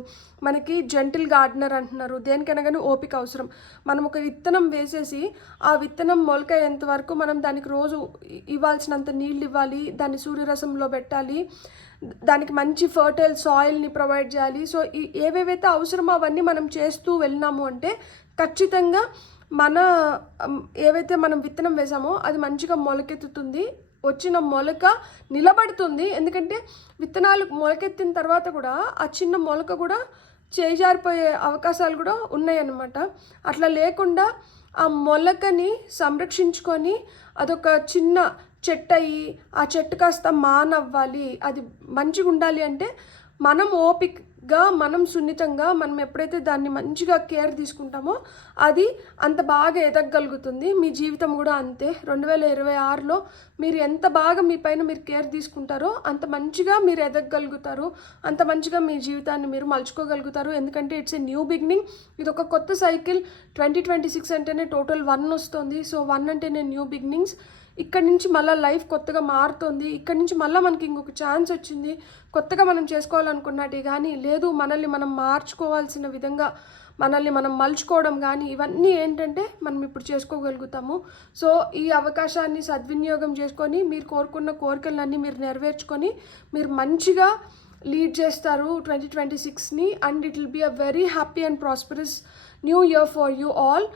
మనకి జెంటిల్ గార్డెనర్ అంటున్నారు. దేనికైనా కానీ ఓపిక అవసరం. మనం ఒక విత్తనం వేసేసి ఆ విత్తనం మొలకయ్యేంత వరకు మనం దానికి రోజు ఇవ్వాల్సినంత నీళ్ళు ఇవ్వాలి, దాన్ని సూర్యరసంలో పెట్టాలి, దానికి మంచి ఫర్టైల్ సాయిల్ని ప్రొవైడ్ చేయాలి. సో ఏవేవైతే అవసరమో అవన్నీ మనం చేస్తూ వెళ్ళినాము అంటే ఖచ్చితంగా మన ఏవైతే మనం విత్తనం వేసామో అది మంచిగా మొలకెత్తుతుంది, వచ్చిన మొలక నిలబడుతుంది. ఎందుకంటే విత్తనాలు మొలకెత్తిన తర్వాత కూడా ఆ చిన్న మొలక కూడా చేజారిపోయే అవకాశాలు కూడా ఉన్నాయన్నమాట. అట్లా లేకుండా ఆ మొలకని సంరక్షించుకొని అదొక చిన్న చెట్టు అయ్యి ఆ చెట్టు కాస్త మానవ్వాలి, అది మంచిగా ఉండాలి అంటే మనం ఓపికగా, మనం సున్నితంగా, మనం ఎప్పుడైతే దాన్ని మంచిగా కేర్ తీసుకుంటామో అది అంత బాగా ఎదగగలుగుతుంది. మీ జీవితం కూడా అంతే. 2026లో మీరు ఎంత బాగా మీ పైన మీరు కేర్ తీసుకుంటారో అంత మంచిగా మీరు ఎదగగలుగుతారు, అంత మంచిగా మీ జీవితాన్ని మీరు మలుచుకోగలుగుతారు. ఎందుకంటే ఇట్స్ ఏ న్యూ బిగినింగ్. ఇది ఒక కొత్త సైకిల్. 2026 అంటేనే టోటల్ 1 వస్తుంది. సో 1 అంటేనే న్యూ బిగినింగ్స్. ఇక్కడి నుంచి మళ్ళీ లైఫ్ కొత్తగా మారుతుంది. ఇక్కడి నుంచి మళ్ళీ మనకి ఇంకొక ఛాన్స్ వచ్చింది. కొత్తగా మనం చేసుకోవాలనుకున్నట్టు కానీ లేదు, మనల్ని మనం మార్చుకోవాల్సిన విధంగా మనల్ని మనం మలుచుకోవడం కానీ ఇవన్నీ ఏంటంటే మనం ఇప్పుడు చేసుకోగలుగుతాము. సో ఈ అవకాశాన్ని సద్వినియోగం చేసుకొని మీరు కోరుకున్న కోరికలన్నీ మీరు నెరవేర్చుకొని మీరు మంచిగా లీడ్ చేస్తారు 2026ని. And it will be a very happy and prosperous new year for you all.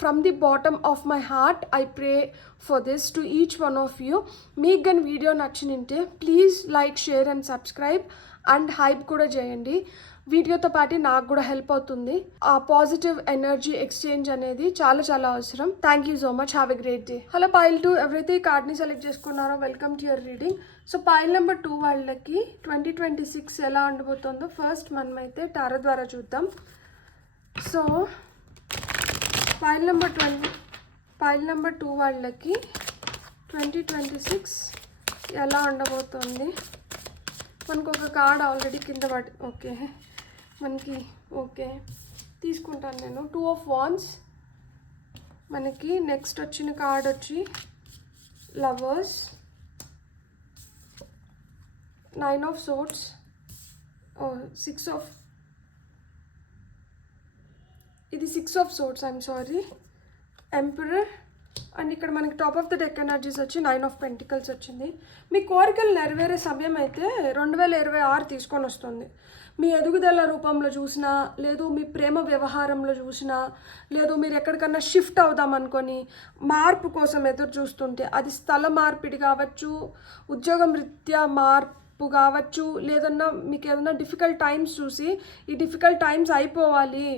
From the bottom of my heart, I pray for this to each one of you. మీకు కానీ వీడియో నచ్చినంటే please like, share and subscribe and hype కూడా చేయండి. వీడియోతో పాటు నాకు కూడా హెల్ప్ అవుతుంది. ఆ పాజిటివ్ ఎనర్జీ ఎక్స్చేంజ్ అనేది చాలా చాలా అవసరం. Thank you so much. Have a great day. Hello pile 2, ఎవరైతే ఈ కార్డ్ని సెలెక్ట్ చేసుకున్నారో welcome to your reading. So pile number 2 వాళ్ళకి 2026 ఎలా ఉండబోతుందో ఫస్ట్ మనమైతే టారో ద్వారా చూద్దాం. సో పైల్ నెంబర్ 2 వాళ్ళకి 2026 ఎలా ఉండబోతుంది. మనకు ఒక కార్డ్ ఆల్రెడీ కింద పడి ఓకే తీసుకుంటాను నేను. 2 of Wands. మనకి నెక్స్ట్ వచ్చిన కార్డ్ వచ్చి lovers, 9 of Swords, 6 of Swords, I'm sorry, emperor. And ఇక్కడ మనకి top of the deck energies వచ్చి 9 of Pentacles వచ్చింది. మీ కోరికలు నెరవేరే సమయం అయితే 2026 తీసుకొని వస్తుంది. మీ ఎదుగుదల రూపంలో చూసినా, లేదు మీ ప్రేమ వ్యవహారంలో చూసినా, లేదు మీరు ఎక్కడికన్నా షిఫ్ట్ అవుదాం అనుకొని మార్పు కోసం ఎదురు చూస్తుంటే, అది స్థల మార్పిడి కావచ్చు, ఉద్యోగం రీత్యా మార్పు కావచ్చు, లేదన్నా మీకు ఏదన్నా డిఫికల్ట్ టైమ్స్ చూసి ఈ డిఫికల్ట్ టైమ్స్ అయిపోవాలి,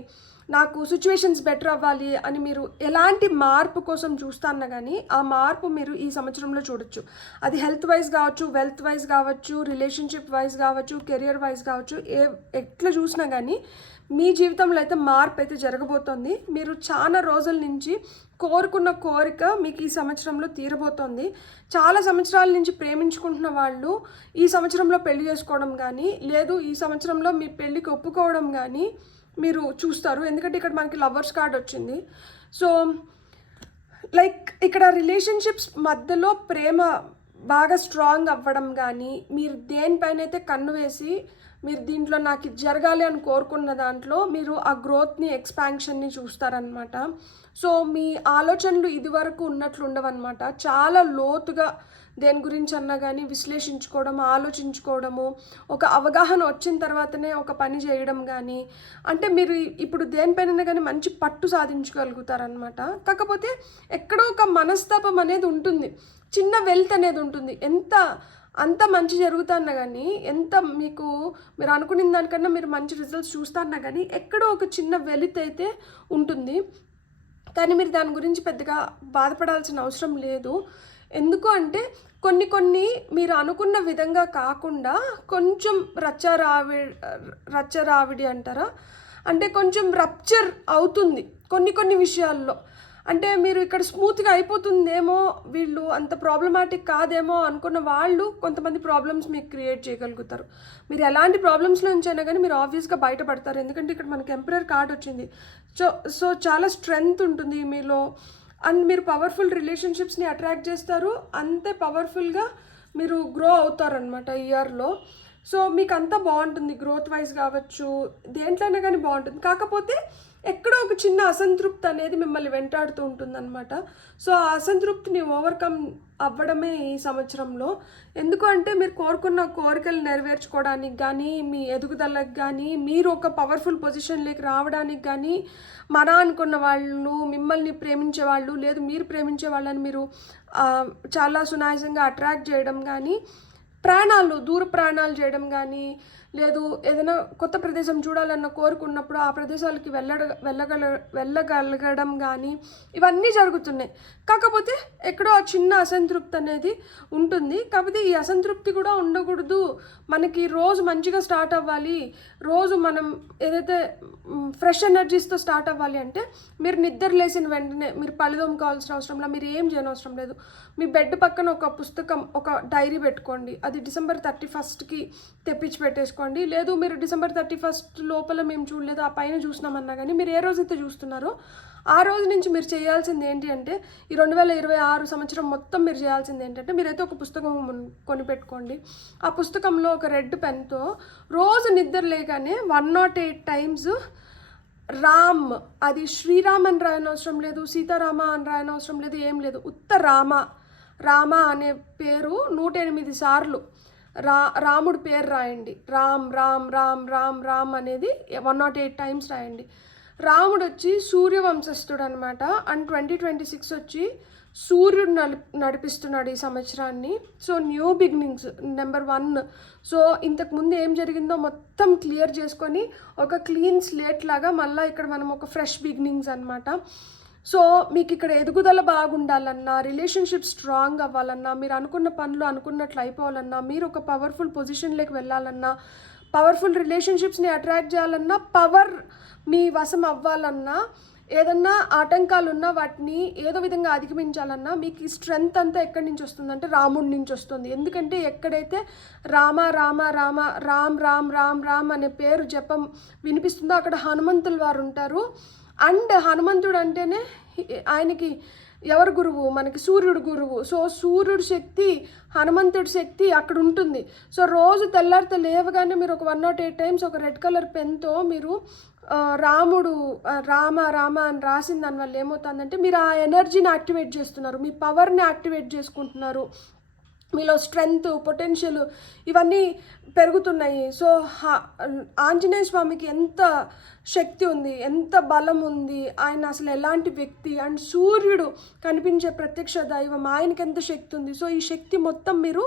నాకు సిచ్యువేషన్స్ బెటర్ అవ్వాలి అని మీరు ఎలాంటి మార్పు కోసం చూస్తాన్నా కానీ ఆ మార్పు మీరు ఈ సంవత్సరంలో చూడొచ్చు. అది హెల్త్ వైజ్ కావచ్చు, వెల్త్ వైజ్ కావచ్చు, రిలేషన్షిప్ వైజ్ కావచ్చు, కెరియర్ వైజ్ కావచ్చు, ఎట్లా చూసినా కానీ మీ జీవితంలో అయితే మార్పు అయితే జరగబోతోంది. మీరు చాలా రోజుల నుంచి కోరుకున్న కోరిక మీకు ఈ సంవత్సరంలో తీరబోతోంది. చాలా సంవత్సరాల నుంచి ప్రేమించుకుంటున్న వాళ్ళు ఈ సంవత్సరంలో పెళ్లి చేసుకోవడం కానీ, లేదు ఈ సంవత్సరంలో మీ పెళ్ళికి ఒప్పుకోవడం కానీ మీరు చూస్తారు. ఎందుకంటే ఇక్కడ మనకి లవర్స్ కార్డ్ వచ్చింది. సో లైక్ ఇక్కడ రిలేషన్షిప్స్ మధ్యలో ప్రేమ బాగా స్ట్రాంగ్ అవ్వడం కానీ, మీరు దేనిపైన అయితే కన్ను వేసి మీరు దీంట్లో నాకు ఇది జరగాలి అని కోరుకున్న దాంట్లో మీరు ఆ గ్రోత్ని, ఎక్స్పాన్షన్ని చూస్తారనమాట. సో మీ ఆలోచనలు ఇదివరకు ఉన్నట్లు ఉండవన్నమాట. చాలా లోతుగా దేని గురించి అన్నా కానీ విశ్లేషించుకోవడం, ఆలోచించుకోవడము, ఒక అవగాహన వచ్చిన తర్వాతనే ఒక పని చేయడం కానీ, అంటే మీరు ఇప్పుడు దేనిపైన కానీ మంచి పట్టు సాధించగలుగుతారనమాట. కాకపోతే ఎక్కడో ఒక మనస్తాపం అనేది ఉంటుంది, చిన్న వెల్త్ అనేది ఉంటుంది. అంత మంచి జరుగుతున్నా కానీ, ఎంత మీరు అనుకున్న దానికన్నా మీరు మంచి రిజల్ట్స్ చూస్తున్నా కానీ ఎక్కడో ఒక చిన్న వెలిత్ అయితే ఉంటుంది. కానీ మీరు దాని గురించి పెద్దగా బాధపడాల్సిన అవసరం లేదు. ఎందుకు అంటే కొన్ని మీరు అనుకున్న విధంగా కాకుండా కొంచెం రచ్చరావిడి అంటారా, అంటే కొంచెం రప్చర్ అవుతుంది కొన్ని విషయాల్లో. అంటే మీరు ఇక్కడ స్మూత్గా అయిపోతుందేమో, వీళ్ళు అంత ప్రాబ్లమాటిక్ కాదేమో అనుకున్న వాళ్ళు కొంతమంది ప్రాబ్లమ్స్ మీకు క్రియేట్ చేయగలుగుతారు. మీరు ఎలాంటి ప్రాబ్లమ్స్లో ఉంచైనా కానీ మీరు ఆబ్వియస్గా బయటపడతారు. ఎందుకంటే ఇక్కడ మనకి ఎంపరర్ కార్డ్ వచ్చింది. సో చాలా స్ట్రెంగ్త్ ఉంటుంది మీలో. అండ్ మీరు పవర్ఫుల్ రిలేషన్షిప్స్ని అట్రాక్ట్ చేస్తారు. అంతే పవర్ఫుల్గా మీరు గ్రో అవుతారనమాట ఇయర్లో. సో మీకు అంతా బాగుంటుంది, గ్రోత్ వైజ్ కావచ్చు, దేంట్లోనే కానీ బాగుంటుంది. కాకపోతే ఎక్కడో ఒక చిన్న అసంతృప్తి అనేది మిమ్మల్ని వెంటాడుతూ ఉంటుందన్నమాట. సో ఆ అసంతృప్తిని ఓవర్కమ్ అవ్వడమే ఈ సంవత్సరంలో. ఎందుకు అంటే మీరు కోరుకున్న కోరికలు నెరవేర్చుకోవడానికి కానీ, మీ ఎదుగుదలకు కానీ, మీరు ఒక పవర్ఫుల్ పొజిషన్లోకి రావడానికి కానీ, మన అనుకున్న వాళ్ళు, మిమ్మల్ని ప్రేమించే వాళ్ళు, లేదు మీరు ప్రేమించే వాళ్ళని మీరు చాలా సునాయాసంగా అట్రాక్ట్ చేయడం కానీ, దూర ప్రయాణాలు చేయడం కానీ, లేదు ఏదైనా కొత్త ప్రదేశం చూడాలన్న కోరుకున్నప్పుడు ఆ ప్రదేశాలకి వెళ్ళగలగడం కానీ, ఇవన్నీ జరుగుతున్నాయి. కాకపోతే ఎక్కడో ఆ చిన్న అసంతృప్తి అనేది ఉంటుంది. కాకపోతే ఈ అసంతృప్తి కూడా ఉండకూడదు. మనకి రోజు మంచిగా స్టార్ట్ అవ్వాలి, రోజు మనం ఏదైతే ఫ్రెష్ ఎనర్జీస్తో స్టార్ట్ అవ్వాలి అంటే, మీరు నిద్ర లేసిన వెంటనే మీరు పళ్ళుదోముకోవాల్సిన అవసరం లేదు, మీరు ఏం చేయనవసరం లేదు. మీ బెడ్ పక్కన ఒక పుస్తకం, ఒక డైరీ పెట్టుకోండి. అది December 31st తెప్పించి పెట్టేసుకోండి. లేదు మీరు December 31 లోపల మేము చూడలేదు, ఆ పైన చూసినామన్నా కానీ, మీరు ఏ రోజైతే చూస్తున్నారో ఆ రోజు నుంచి మీరు చేయాల్సింది ఏంటి అంటే, ఈ 2026 సంవత్సరం మొత్తం మీరు చేయాల్సింది ఏంటంటే, మీరైతే ఒక పుస్తకం కొనిపెట్టుకోండి. ఆ పుస్తకంలో ఒక రెడ్ పెన్తో రోజు నిద్ర లేగానే 108 టైమ్స్ రామ్, అది శ్రీరామ్ అని రాయనవసరం లేదు, సీతారామ అని రాయనవసరం లేదు, ఏం లేదు, ఉత్త రామ అనే పేరు 108 సార్లు రాముడి పేరు రాయండి. రామ్ రామ్ రామ్ రామ్ రామ్ అనేది 108 టైమ్స్ రాయండి. రాముడు వచ్చి సూర్యవంశస్థుడు అనమాట. అండ్ 2026 వచ్చి సూర్యుడు నడిపిస్తున్నాడు ఈ సంవత్సరాన్ని. So new beginnings number 1. So ఇంతకుముందు ఏం జరిగిందో మొత్తం క్లియర్ చేసుకొని ఒక క్లీన్ స్లేట్ లాగా మళ్ళీ ఇక్కడ మనం ఒక ఫ్రెష్ బిగినింగ్స్ అనమాట. సో మీకు ఇక్కడ ఎదుగుదల బాగుండాలన్నా, రిలేషన్షిప్ స్ట్రాంగ్ అవ్వాలన్నా, మీరు అనుకున్న పనులు అనుకున్నట్లు అయిపోవాలన్నా, మీరు ఒక పవర్ఫుల్ పొజిషన్లోకి వెళ్ళాలన్నా, పవర్ఫుల్ రిలేషన్షిప్స్ని అట్రాక్ట్ చేయాలన్నా, పవర్ మీ వశం అవ్వాలన్నా, ఏదన్నా ఆటంకాలు ఉన్నా వాటిని ఏదో విధంగా అధిగమించాలన్నా, మీకు ఈ స్ట్రెంగ్త్ అంతా ఎక్కడి నుంచి వస్తుందంటే రాముడి నుంచి వస్తుంది. ఎందుకంటే ఎక్కడైతే రామ రామ రామ రామ్ రామ్ రామ్ రామ్ అనే పేరు జపం వినిపిస్తుందో అక్కడ హనుమంతుల వారు ఉంటారు. అండ్ హనుమంతుడు అంటేనే ఆయనకి ఎవరు గురువు? మనకి సూర్యుడు గురువు. సో సూర్యుడి శక్తి, హనుమంతుడి శక్తి అక్కడ ఉంటుంది. సో రోజు తెల్లారితే లేవగానే మీరు ఒక 108 టైమ్స్ ఒక రెడ్ కలర్ పెన్తో మీరు రాముడు రామ రామ అని రాసిన దానివల్ల ఏమవుతుందంటే, మీరు ఆ ఎనర్జీని యాక్టివేట్ చేస్తున్నారు, మీ పవర్ని యాక్టివేట్ చేసుకుంటున్నారు, మీలో స్ట్రెంగ్త్, పొటెన్షియల్ ఇవన్నీ పెరుగుతున్నాయి. సో ఆంజనేయ స్వామికి ఎంత శక్తి ఉంది, ఎంత బలం ఉంది, ఆయన అసలు ఎలాంటి వ్యక్తి, అండ్ సూర్యుడు కనిపించే ప్రత్యక్ష దైవం, ఆయనకి ఎంత శక్తి ఉంది. సో ఈ శక్తి మొత్తం మీరు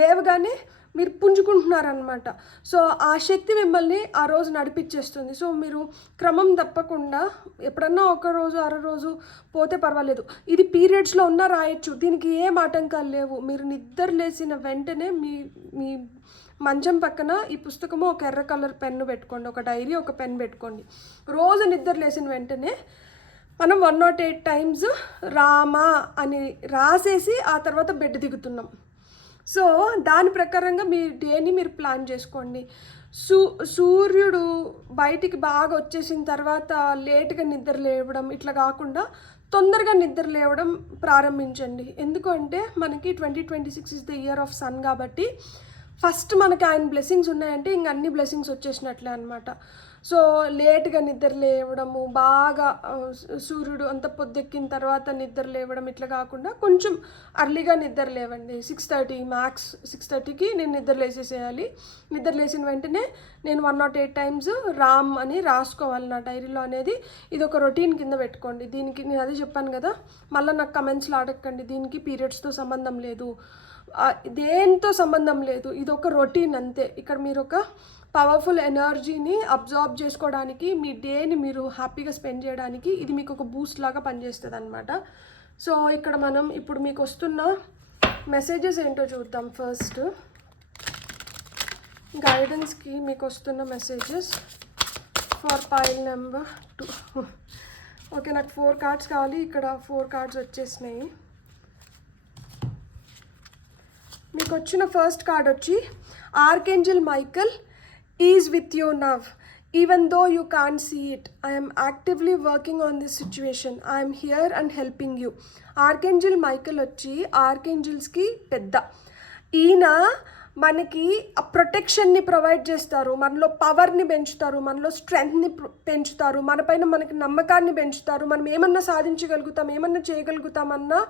లేవగానే మీరు పుంజుకుంటున్నారనమాట. సో ఆ శక్తి మిమ్మల్ని ఆ రోజు నడిపించేస్తుంది. సో మీరు క్రమం తప్పకుండా ఎప్పుడన్నా ఒక రోజు అర రోజు పోతే పర్వాలేదు, ఇది పీరియడ్స్లో ఉన్నా రాయొచ్చు, దీనికి ఏం ఆటంకాలు లేవు. మీరు నిద్ర లేచిన వెంటనే మీ మంచం పక్కన ఈ పుస్తకము, ఒక ఎర్ర కలర్ పెన్ను పెట్టుకోండి, ఒక డైరీ, ఒక పెన్ పెట్టుకోండి. రోజు నిద్ర లేచిన వెంటనే మనం 108 టైమ్స్ రామా అని రాసేసి ఆ తర్వాత బెడ్ దిగుతున్నాం. సో దాని ప్రకారంగా మీ డేని మీరు ప్లాన్ చేసుకోండి. సూర్యుడు బయటికి బాగా వచ్చేసిన తర్వాత లేట్గా నిద్ర లేవడం ఇట్లా కాకుండా తొందరగా నిద్ర లేవడం ప్రారంభించండి. ఎందుకంటే మనకి 2026 is the year of sun కాబట్టి ఫస్ట్ మనకి ఆయన బ్లెస్సింగ్స్ ఉన్నాయంటే ఇంక అన్ని బ్లెస్సింగ్స్ వచ్చేసినట్లే అనమాట. సో లేట్గా నిద్ర లేవడము, బాగా సూర్యుడు అంత పొద్దెక్కిన తర్వాత నిద్ర లేవడం ఇట్లా కాకుండా కొంచెం అర్లీగా నిద్ర లేవండి. 6:30 మ్యాక్స్, 6:30కి నేను నిద్ర లేసేసేయాలి. నిద్ర లేచిన వెంటనే నేను 108 టైమ్స్ రామ్ అని రాసుకోవాలి నా డైరీలో అనేది. ఇది ఒక రొటీన్ కింద పెట్టుకోండి. దీనికి నేను అదే చెప్పాను కదా, మళ్ళీ నాకు కమెంట్స్లో అడగండి దీనికి పీరియడ్స్తో సంబంధం లేదు, దేంతో సంబంధం లేదు, ఇది ఒక రొటీన్ అంతే. ఇక్కడ మీరు ఒక పవర్ఫుల్ ఎనర్జీని అబ్జార్బ్ చేసుకోవడానికి, మీ డేని మీరు హ్యాపీగా స్పెండ్ చేయడానికి ఇది మీకు ఒక బూస్ట్ లాగా పనిచేస్తుంది అనమాట. సో ఇక్కడ మనం ఇప్పుడు మీకు వస్తున్న మెసేజెస్ ఏంటో చూద్దాం. ఫస్ట్ గైడెన్స్కి మీకు వస్తున్న messages for pile number 2. Okay, నాకు 4 కార్డ్స్ కావాలి. ఇక్కడ 4 కార్డ్స్ వచ్చేసినాయి. మీకు వచ్చిన ఫస్ట్ కార్డ్ వచ్చి archangel Michael is with you now. Even though you can't see it, I am actively working on this situation. I am here and helping you. Archangel Michael వచ్చి ఆర్కేంజల్స్కి పెద్ద. ఈయన మనకి ప్రొటెక్షన్ని ప్రొవైడ్ చేస్తారు, మనలో పవర్ని పెంచుతారు, మనలో స్ట్రెంగ్త్ని పెంచుతారు, మనపైన మనకి నమ్మకాన్ని పెంచుతారు, మనం ఏమన్నా సాధించగలుగుతాం, ఏమన్నా చేయగలుగుతామన్నా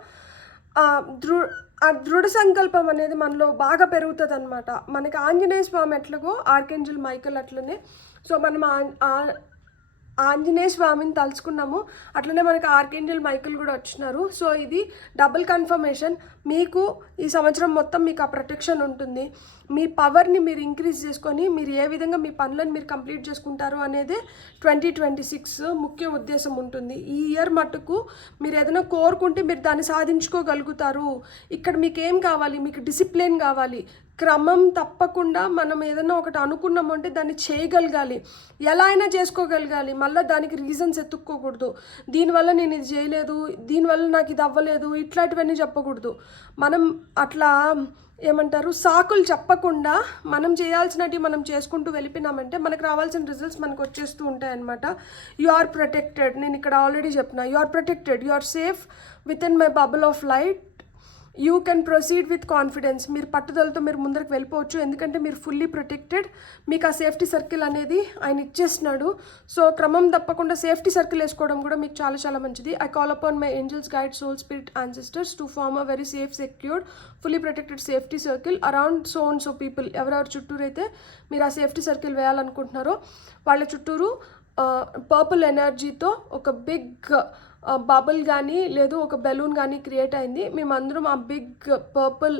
ఆ దృఢ సంకల్పం అనేది మనలో బాగా పెరుగుతుంది అనమాట. మనకి ఆంజనేయ స్వామి ఎట్లాగో ఆర్కేంజల్ మైకల్ అట్లనే. సో మనం ఆంజనేయ స్వామిని తలుచుకున్నాము, అట్లనే మనకి ఆర్కేంజల్ మైకల్ కూడా వచ్చినారు. సో ఇది డబుల్ కన్ఫర్మేషన్. మీకు ఈ సంవత్సరం మొత్తం మీకు ఆ ప్రొటెక్షన్ ఉంటుంది. మీ పవర్ని మీరు ఇంక్రీజ్ చేసుకొని మీరు ఏ విధంగా మీ పనులను మీరు కంప్లీట్ చేసుకుంటారు అనేది 2026 ముఖ్య ఉద్దేశం ఉంటుంది. ఈ ఇయర్ మట్టుకు మీరు ఏదైనా కోరుకుంటే మీరు దాన్ని సాధించుకోగలుగుతారు. ఇక్కడ మీకు ఏం కావాలి, మీకు డిసిప్లిన్ కావాలి, క్రమం తప్పకుండా మనం ఏదైనా ఒకటి అనుకున్నామంటే దాన్ని చేయగలగాలి, ఎలా అయినా చేసుకోగలగాలి. మళ్ళీ దానికి రీజన్స్ ఎత్తుక్కోకూడదు. దీనివల్ల నేను ఇది చేయలేదు, దీనివల్ల నాకు ఇది అవ్వలేదు, ఇట్లాంటివన్నీ చెప్పకూడదు. మనం అట్లా ఏమంటారు సాకులు చెప్పకుండా మనం చేయాల్సినవి మనం చేసుకుంటూ వెళ్ళిపోయినామంటే మనకు రావాల్సిన రిజల్ట్స్ మనకు వచ్చేస్తూ ఉంటాయి అన్నమాట. You are protected. నేను ఇక్కడ ఆల్రెడీ చెప్పిన, you are protected, you are safe within my bubble of light. You can proceed with confidence. మీరు పట్టుదలతో మీరు ముందరకు వెళ్ళిపోవచ్చు, ఎందుకంటే మీరు ఫుల్లీ ప్రొటెక్టెడ్. మీకు ఆ సేఫ్టీ సర్కిల్ అనేది ఆయన ఇచ్చేస్తున్నాడు. సో క్రమం తప్పకుండా సేఫ్టీ సర్కిల్ వేసుకోవడం కూడా మీకు చాలా చాలా మంచిది. I call upon my angels, guide, soul, spirit, ancestors to form a very safe, secured, fully protected safety circle around so and so people. ఎవరెవరు చుట్టూరు అయితే మీరు ఆ సేఫ్టీ సర్కిల్ వేయాలనుకుంటున్నారో వాళ్ళ చుట్టూరు పర్పుల్ ఎనర్జీతో ఒక బిగ్ బబుల్ కానీ లేదు ఒక బెలూన్ కానీ క్రియేట్ అయింది. మేమందరం ఆ బిగ్ పర్పుల్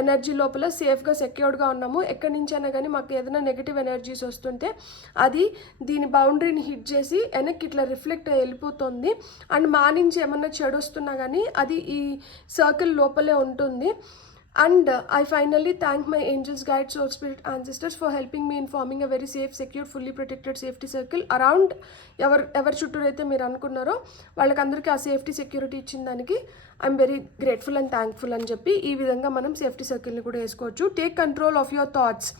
ఎనర్జీ లోపల సేఫ్గా సెక్యూర్డ్గా ఉన్నాము. ఎక్కడి నుంచైనా కానీ మాకు ఏదైనా నెగిటివ్ ఎనర్జీస్ వస్తుంటే అది దీని బౌండరీని హిట్ చేసి వెనక్కి ఇట్లా రిఫ్లెక్ట్ అయ్యి వెళ్ళిపోతుంది. అండ్ మా నుంచి ఏమన్నా చెడు వస్తున్నా కానీ అది ఈ సర్కిల్ లోపలే ఉంటుంది. And I finally thank my angels, guides, soul, spirit, ancestors for helping me in forming a very safe, secure, fully protected safety circle around ఎవరి చుట్టూరు అయితే మీరు అనుకున్నారో వాళ్ళకందరికీ ఆ సేఫ్టీ సెక్యూరిటీ ఇచ్చిన దానికి I'm very grateful and thankful అని చెప్పి ఈ విధంగా మనం సేఫ్టీ సర్కిల్ని కూడా వేసుకోవచ్చు. Take control of your thoughts.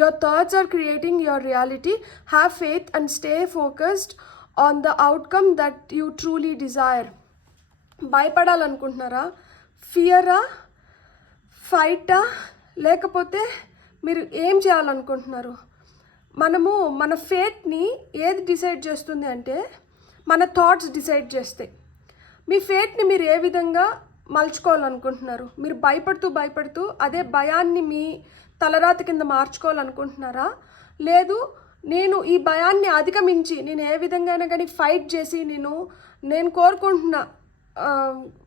Your thoughts are creating your reality. Have faith and stay focused on the outcome that you truly desire. భయపడాలనుకుంటున్నారా? ఫియరా? ఫైటా? లేకపోతే మీరు ఏం చేయాలనుకుంటున్నారు? మనము మన ఫేట్ని ఏది డిసైడ్ చేస్తుంది అంటే మన థాట్స్ డిసైడ్ చేస్తాయి. మీ ఫేట్ని మీరు ఏ విధంగా మలుచుకోవాలనుకుంటున్నారు? మీరు భయపడుతూ అదే భయాన్ని మీ తలరాత కింద మార్చుకోవాలనుకుంటున్నారా? లేదు నేను ఈ భయాన్ని అధిగమించి నేను ఏ విధంగా కానీ ఫైట్ చేసి నేను కోరుకుంటున్న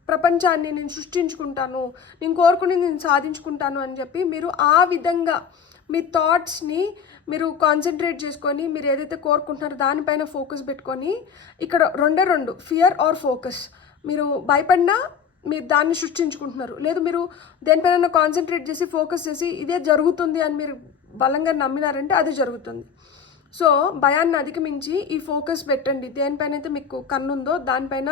ప్రపంచాన్ని నేను సృష్టించుకుంటాను, నేను కోరుకుని నేను సాధించుకుంటాను అని చెప్పి మీరు ఆ విధంగా మీ థాట్స్ని మీరు కాన్సన్ట్రేట్ చేసుకొని మీరు ఏదైతే కోరుకుంటున్నారో దానిపైన ఫోకస్ పెట్టుకొని ఇక్కడ రెండు ఫియర్ ఆర్ ఫోకస్. మీరు భయపడినా మీరు దాన్ని సృష్టించుకుంటున్నారు, లేదు మీరు దేనిపైన కాన్సన్ట్రేట్ చేసి ఫోకస్ చేసి ఇదే జరుగుతుంది అని మీరు బలంగా నమ్మినారంటే అది జరుగుతుంది. సో భయాన్ని అధిగమించి ఈ ఫోకస్ పెట్టండి. దేనిపైన అయితే మీకు కన్నుందో దానిపైన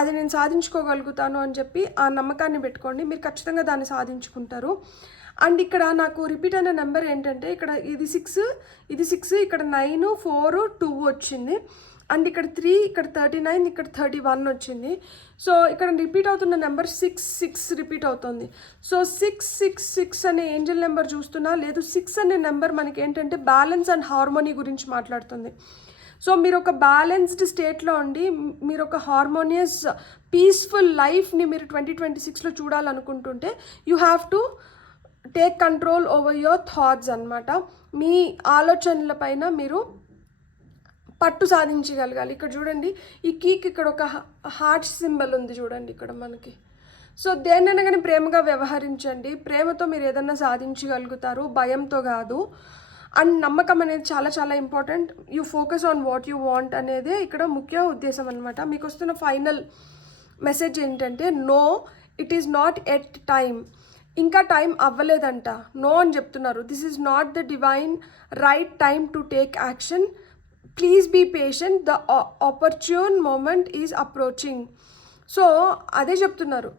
అది నేను సాధించుకోగలుగుతాను అని చెప్పి ఆ నమ్మకాన్ని పెట్టుకోండి. మీరు ఖచ్చితంగా దాన్ని సాధించుకుంటారు. అండ్ ఇక్కడ నాకు రిపీట్ అయిన నెంబర్ ఏంటంటే ఇక్కడ ఇది 6, ఇక్కడ 9, 4, 2 వచ్చింది. అండ్ ఇక్కడ 3, ఇక్కడ 39, ఇక్కడ 31 వచ్చింది. సో ఇక్కడ రిపీట్ అవుతున్న నెంబర్ 6 రిపీట్ అవుతుంది. సో 6 అనే ఏంజల్ నెంబర్ చూస్తున్నా, లేదు 6 అనే నెంబర్ మనకి ఏంటంటే బ్యాలెన్స్ అండ్ హార్మోనీ గురించి మాట్లాడుతుంది. సో మీరు ఒక బ్యాలెన్స్డ్ స్టేట్లో ఉండి మీరు ఒక హార్మోనియస్ పీస్ఫుల్ లైఫ్ని మీరు 2026లో చూడాలనుకుంటుంటే you have to take control over your thoughts అనమాట. మీ ఆలోచనల పైన మీరు పట్టు సాధించగలగాలి. ఇక్కడ చూడండి ఈ కీకి ఇక్కడ ఒక హార్ట్ సింబల్ ఉంది చూడండి ఇక్కడ మనకి. సో దేన్నైనా కానీ ప్రేమగా వ్యవహరించండి. ప్రేమతో మీరు ఏదన్నా సాధించగలుగుతారు, భయంతో కాదు. అండ్ నమ్మకం అనేది చాలా చాలా important. You focus on what you want అనేది ఇక్కడ ముఖ్య ఉద్దేశం అనమాట. మీకు వస్తున్న ఫైనల్ మెసేజ్ ఏంటంటే no, it is not at time. ఇంకా టైం అవ్వలేదంట, నో అని చెప్తున్నారు. This is not the divine right time to take action. Please be patient, the opportune moment is approaching. So అదే చెప్తున్నారు,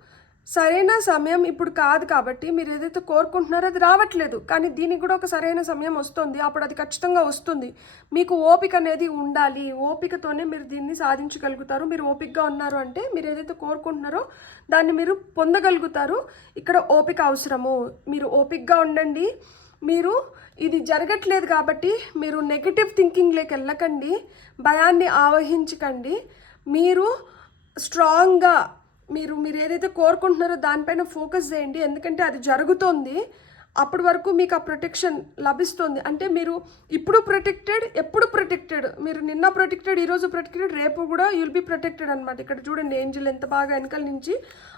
సరైన సమయం ఇప్పుడు కాదు కాబట్టి మీరు ఏదైతే కోరుకుంటున్నారో అది రావట్లేదు, కానీ దీనికి కూడా ఒక సరైన సమయం వస్తుంది, అప్పుడు అది ఖచ్చితంగా వస్తుంది. మీకు ఓపిక అనేది ఉండాలి, ఓపికతోనే మీరు దీన్ని సాధించగలుగుతారు. మీరు ఓపికగా ఉన్నారు అంటే మీరు ఏదైతే కోరుకుంటున్నారో దాన్ని మీరు పొందగలుగుతారు. ఇక్కడ ఓపిక అవసరము, మీరు ఓపికగా ఉండండి. మీరు ఇది జరగట్లేదు కాబట్టి మీరు నెగిటివ్ థింకింగ్లోకి వెళ్ళకండి, భయాన్ని ఆవహించకండి. మీరు స్ట్రాంగ్గా మీరు ఏదైతే కోరుకుంటున్నారో దానిపైన ఫోకస్ చేయండి, ఎందుకంటే అది జరుగుతోంది. అప్పటి వరకు మీకు ఆ ప్రొటెక్షన్ లభిస్తుంది. అంటే మీరు ఇప్పుడు ప్రొటెక్టెడ్, ఎప్పుడు ప్రొటెక్టెడ్, మీరు నిన్న ప్రొటెక్టెడ్, ఈరోజు ప్రొటెక్టెడ్, రేపు కూడా యుల్ బి ప్రొటెక్టెడ్ అనమాట. ఇక్కడ చూడండి ఏంజల్ ఎంత బాగా వెనకాల నుంచి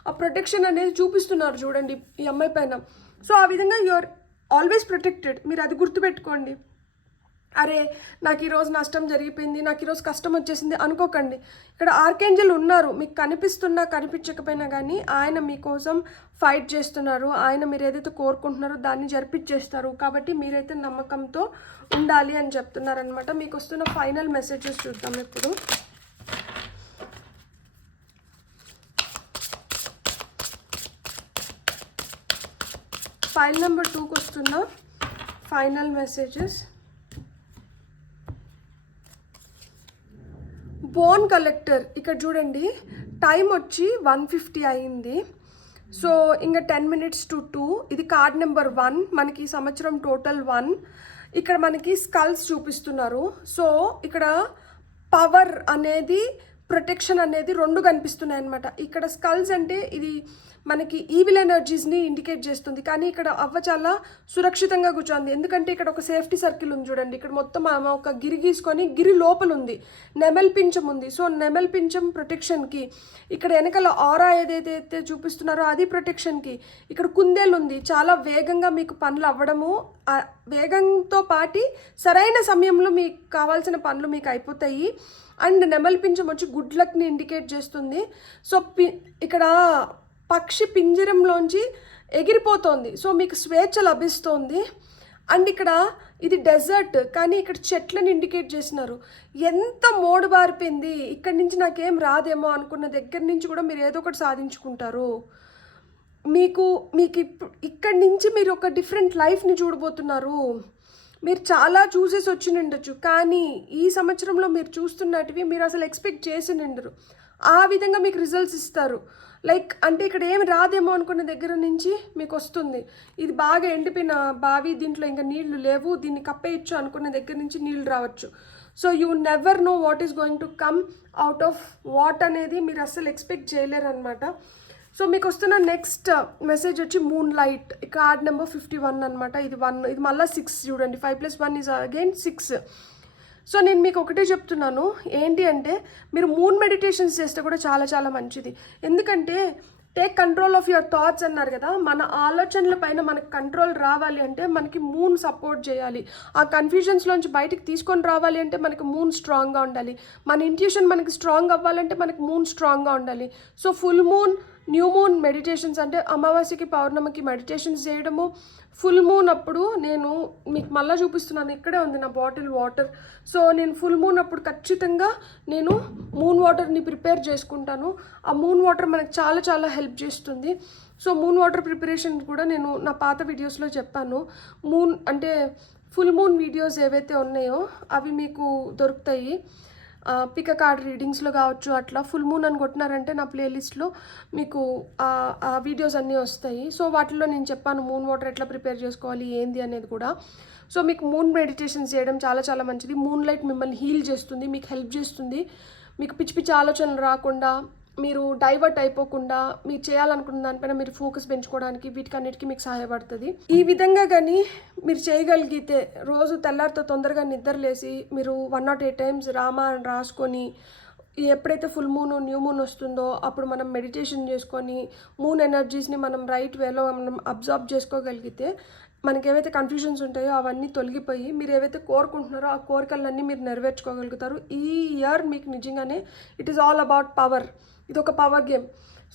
ఆ ప్రొటెక్షన్ అనేది చూపిస్తున్నారు చూడండి ఈ అమ్మాయి పైన. సో ఆ విధంగా యూఆర్ ఆల్వేస్ ప్రొటెక్టెడ్. మీరు అది గుర్తుపెట్టుకోండి. అరే నాకు ఈరోజు నష్టం జరిగిపోయింది, నాకు ఈరోజు కష్టం వచ్చేసింది అనుకోకండి. ఇక్కడ ఆర్కేంజల్ ఉన్నారు, మీకు కనిపిస్తున్నా కనిపించకపోయినా కానీ ఆయన మీకోసం ఫైట్ చేస్తున్నారు. ఆయన మీరు ఏదైతే కోరుకుంటున్నారో దాన్ని జరిపించేస్తారు. కాబట్టి మీరైతే నమ్మకంతో ఉండాలి అని చెప్తున్నారనమాట. మీకు వస్తున్న ఫైనల్ మెసేజెస్ చూద్దాం ఇప్పుడు. ఫైల్ నెంబర్ 2కి వస్తున్న ఫైనల్ మెసేజెస్. బోన్ కలెక్టర్ ఇక్కడ చూడండి, టైం వచ్చి 1:50 అయింది. సో ఇంకా 10 minutes to 2. ఇది కార్డ్ నెంబర్ 1. మనకి ఈ సంవత్సరం టోటల్ 1. ఇక్కడ మనకి స్కల్స్ చూపిస్తున్నారు. సో ఇక్కడ పవర్ అనేది, ప్రొటెక్షన్ అనేది రెండు కనిపిస్తున్నాయి అనమాట. ఇక్కడ స్కల్స్ అంటే ఇది మనకి ఈవిల్ ఎనర్జీస్ని ఇండికేట్ చేస్తుంది, కానీ ఇక్కడ అవ్వ చాలా సురక్షితంగా కూర్చోంది. ఎందుకంటే ఇక్కడ ఒక సేఫ్టీ సర్కిల్ ఉంది చూడండి. ఇక్కడ మొత్తం ఆమె ఒక గిరి గీసుకొని గిరి లోపల ఉంది, నెమల్ పించం ఉంది. సో నెమల్ పించం ప్రొటెక్షన్కి, ఇక్కడ వెనకాల ఆరా ఏదైతే చూపిస్తున్నారో అది ప్రొటెక్షన్కి. ఇక్కడ కుందేలు ఉంది, చాలా వేగంగా మీకు పనులు అవ్వడము, వేగంతో పాటి సరైన సమయంలో మీకు కావాల్సిన పనులు మీకు అయిపోతాయి. అండ్ నెమల్ పించం వచ్చి గుడ్ లక్ని ఇండికేట్ చేస్తుంది. సో ఇక్కడ పక్షి పింజరంలోంచి ఎగిరిపోతుంది, సో మీకు స్వేచ్ఛ లభిస్తుంది. అండ్ ఇక్కడ ఇది డెజర్ట్, కానీ ఇక్కడ చెట్లను ఇండికేట్ చేసినారు. ఎంత మోడు బారిపోయింది, ఇక్కడి నుంచి నాకేం రాదేమో అనుకున్న దగ్గర నుంచి కూడా మీరు ఏదో ఒకటి సాధించుకుంటారు. మీకు ఇక్కడి నుంచి మీరు ఒక డిఫరెంట్ లైఫ్ని చూడబోతున్నారు. మీరు చాలా చూసేసి వచ్చి ఉండొచ్చు, కానీ ఈ సంవత్సరంలో మీరు చూస్తున్నటివి మీరు అసలు ఎక్స్పెక్ట్ చేసి ఉండరు. ఆ విధంగా మీకు రిజల్ట్స్ ఇస్తారు. లైక్ అంటే ఇక్కడ ఏమి రాదేమో అనుకున్న దగ్గర నుంచి మీకు వస్తుంది. ఇది బాగా ఎండిపోయిన బావి, దీంట్లో ఇంకా నీళ్లు లేవు, దీన్ని కప్పేయచ్చు అనుకున్న దగ్గర నుంచి నీళ్ళు రావచ్చు. So you never know what is going to come out of what అనేది మీరు అస్సలు ఎక్స్పెక్ట్ చేయలేరు అనమాట. సో మీకు వస్తున్న నెక్స్ట్ మెసేజ్ వచ్చి మూన్ లైట్, కార్డ్ నెంబర్ 51 అనమాట. ఇది 1, ఇది మళ్ళీ 6 చూడండి. 5 + 1 ఈజ్ అగైన్ 6. సో నేను మీకు ఒకటే చెప్తున్నాను ఏంటి అంటే, మీరు మూన్ మెడిటేషన్స్ చేస్తే కూడా చాలా చాలా మంచిది. ఎందుకంటే take control of your thoughts అన్నారు కదా, మన ఆలోచనల పైన మనకు కంట్రోల్ రావాలి అంటే మనకి మూన్ సపోర్ట్ చేయాలి. ఆ కన్ఫ్యూజన్స్లోంచి బయటికి తీసుకొని రావాలి అంటే మనకి మూన్ స్ట్రాంగ్గా ఉండాలి. మన ఇంట్యూషన్ మనకి స్ట్రాంగ్ అవ్వాలంటే మనకి మూన్ స్ట్రాంగ్గా ఉండాలి. So full moon, new moon meditations అంటే అమావాస్యకి పౌర్ణమికి మెడిటేషన్స్ చేయడము. ఫుల్ మూన్ అప్పుడు నేను మీకు మళ్ళీ చూపిస్తున్నాను, ఇక్కడే ఉంది నా బాటిల్ వాటర్. సో నేను ఫుల్ మూన్ అప్పుడు ఖచ్చితంగా నేను మూన్ వాటర్ని ప్రిపేర్ చేసుకుంటాను. ఆ మూన్ వాటర్ మనకు చాలా చాలా హెల్ప్ చేస్తుంది. సో మూన్ వాటర్ ప్రిపరేషన్ కూడా నేను నా పాత వీడియోస్లో చెప్పాను. మూన్ అంటే ఫుల్ మూన్ వీడియోస్ ఏవైతే ఉన్నాయో అవి మీకు దొరుకుతాయి. పిక్ ఎ కార్డ్ రీడింగ్స్లో కావచ్చు, అట్లా ఫుల్ మూన్ అని కొట్టినారంటే నా ప్లేలిస్ట్లో మీకు ఆ వీడియోస్ అన్నీ వస్తాయి. సో వాటిల్లో నేను చెప్పాను మూన్ వాటర్ ఎట్లా ప్రిపేర్ చేసుకోవాలి ఏంది అనేది కూడా. సో మీకు మూన్ మెడిటేషన్స్ చేయడం చాలా చాలా మంచిది. మూన్ లైట్ మిమ్మల్ని హీల్ చేస్తుంది, మీకు హెల్ప్ చేస్తుంది. మీకు పిచ్చి పిచ్చి ఆలోచనలు రాకుండా, మీరు డైవర్ట్ అయిపోకుండా, మీరు చేయాలనుకున్న దానిపైన మీరు ఫోకస్ పెంచుకోవడానికి వీటికన్నిటికీ మీకు సహాయపడుతుంది. ఈ విధంగా కానీ మీరు చేయగలిగితే రోజు తెల్లారితో తొందరగా నిద్రలేసి మీరు 108 times రామా అని రాసుకొని, ఎప్పుడైతే ఫుల్ మూన్ న్యూ మూన్ వస్తుందో అప్పుడు మనం మెడిటేషన్ చేసుకొని మూన్ ఎనర్జీస్ని మనం రైట్ వేలో మనం అబ్జర్వ్ చేసుకోగలిగితే మనకి ఏవైతే కన్ఫ్యూజన్స్ ఉంటాయో అవన్నీ తొలగిపోయి మీరు ఏవైతే కోరుకుంటున్నారో ఆ కోరికలన్నీ మీరు నెరవేర్చుకోగలుగుతారు. ఈ ఇయర్ మీకు నిజంగానే it is all about power. ఇది ఒక పవర్ గేమ్.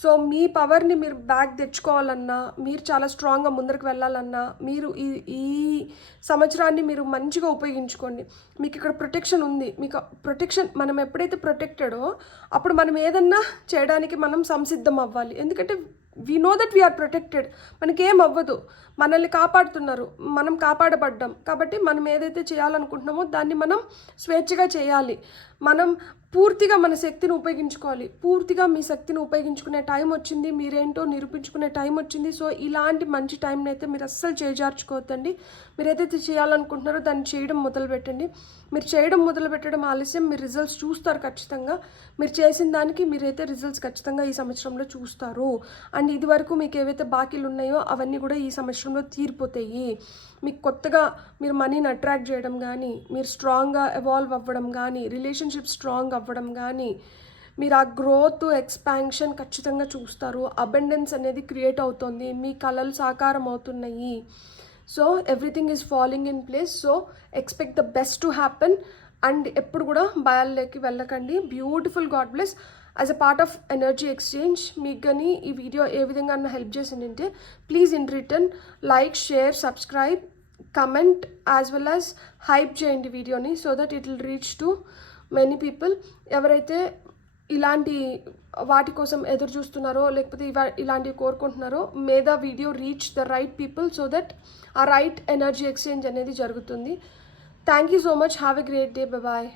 సో మీ పవర్ని మీరు బ్యాక్ తెచ్చుకోవాలన్నా, మీరు చాలా స్ట్రాంగ్గా ముందరికి వెళ్ళాలన్నా, మీరు ఈ సంవత్సరాన్ని మీరు మంచిగా ఉపయోగించుకోండి. మీకు ఇక్కడ ప్రొటెక్షన్ ఉంది. మీకు ప్రొటెక్షన్, మనం ఎప్పుడైతే ప్రొటెక్టెడో అప్పుడు మనం ఏదన్నా చేయడానికి మనం సంసిద్ధం అవ్వాలి. ఎందుకంటే we know that we are protected, మనకేం అవ్వదు, మనల్ని కాపాడుతున్నారు, మనం కాపాడబడ్డాం. కాబట్టి మనం ఏదైతే చేయాలనుకుంటున్నామో దాన్ని మనం స్వేచ్ఛగా చేయాలి. మనం పూర్తిగా మన శక్తిని ఉపయోగించుకోవాలి. పూర్తిగా మీ శక్తిని ఉపయోగించుకునే టైం వచ్చింది, మీరేంటో నిరూపించుకునే టైం వచ్చింది. సో ఇలాంటి మంచి టైంని అయితే మీరు అస్సలు చేజార్చుకోవద్దండి. మీరు ఏదైతే చేయాలనుకుంటున్నారో దాన్ని చేయడం మొదలుపెట్టండి. మీరు చేయడం మొదలుపెట్టడం ఆలస్యం, మీరు రిజల్ట్స్ చూస్తారు ఖచ్చితంగా. మీరు చేసిన దానికి మీరైతే రిజల్ట్స్ ఖచ్చితంగా ఈ సంవత్సరంలో చూస్తారు. అండ్ ఇది వరకు మీకు ఏవైతే బాకీలు ఉన్నాయో అవన్నీ కూడా ఈ సంవత్సరంలో తీరిపోతాయి. మీకు కొత్తగా మీరు మనీని అట్రాక్ట్ చేయడం కానీ, మీరు స్ట్రాంగ్గా ఎవాల్వ్ అవ్వడం కానీ, రిలేషన్షిప్ స్ట్రాంగ్ అవ్వడం కానీ, మీరు ఆ గ్రోత్ ఎక్స్పాన్షన్ ఖచ్చితంగా చూస్తారు. అబెండెన్స్ అనేది క్రియేట్ అవుతుంది, మీ కళలు సాకారం అవుతున్నాయి. So everything is following in place. So expect the best to happen. And ఎప్పుడు కూడా భయాల్లోకి వెళ్ళకండి. Beautiful, God bless. As a part of energy exchange మీకు కానీ ఈ వీడియో ఏ విధంగా హెల్ప్ చేసిందంటే please in return like, share, subscribe, comment as well as hype చేయండి వీడియోని, so that it will reach to many people. ఎవరైతే ఇలాంటి వాటి కోసం ఎదురు చూస్తున్నారో లేకపోతే ఇలాంటివి కోరుకుంటున్నారో, may the video reach the right people, so that a right energy exchange అనేది జరుగుతుంది. Thank you so much. Have a great day. Bye.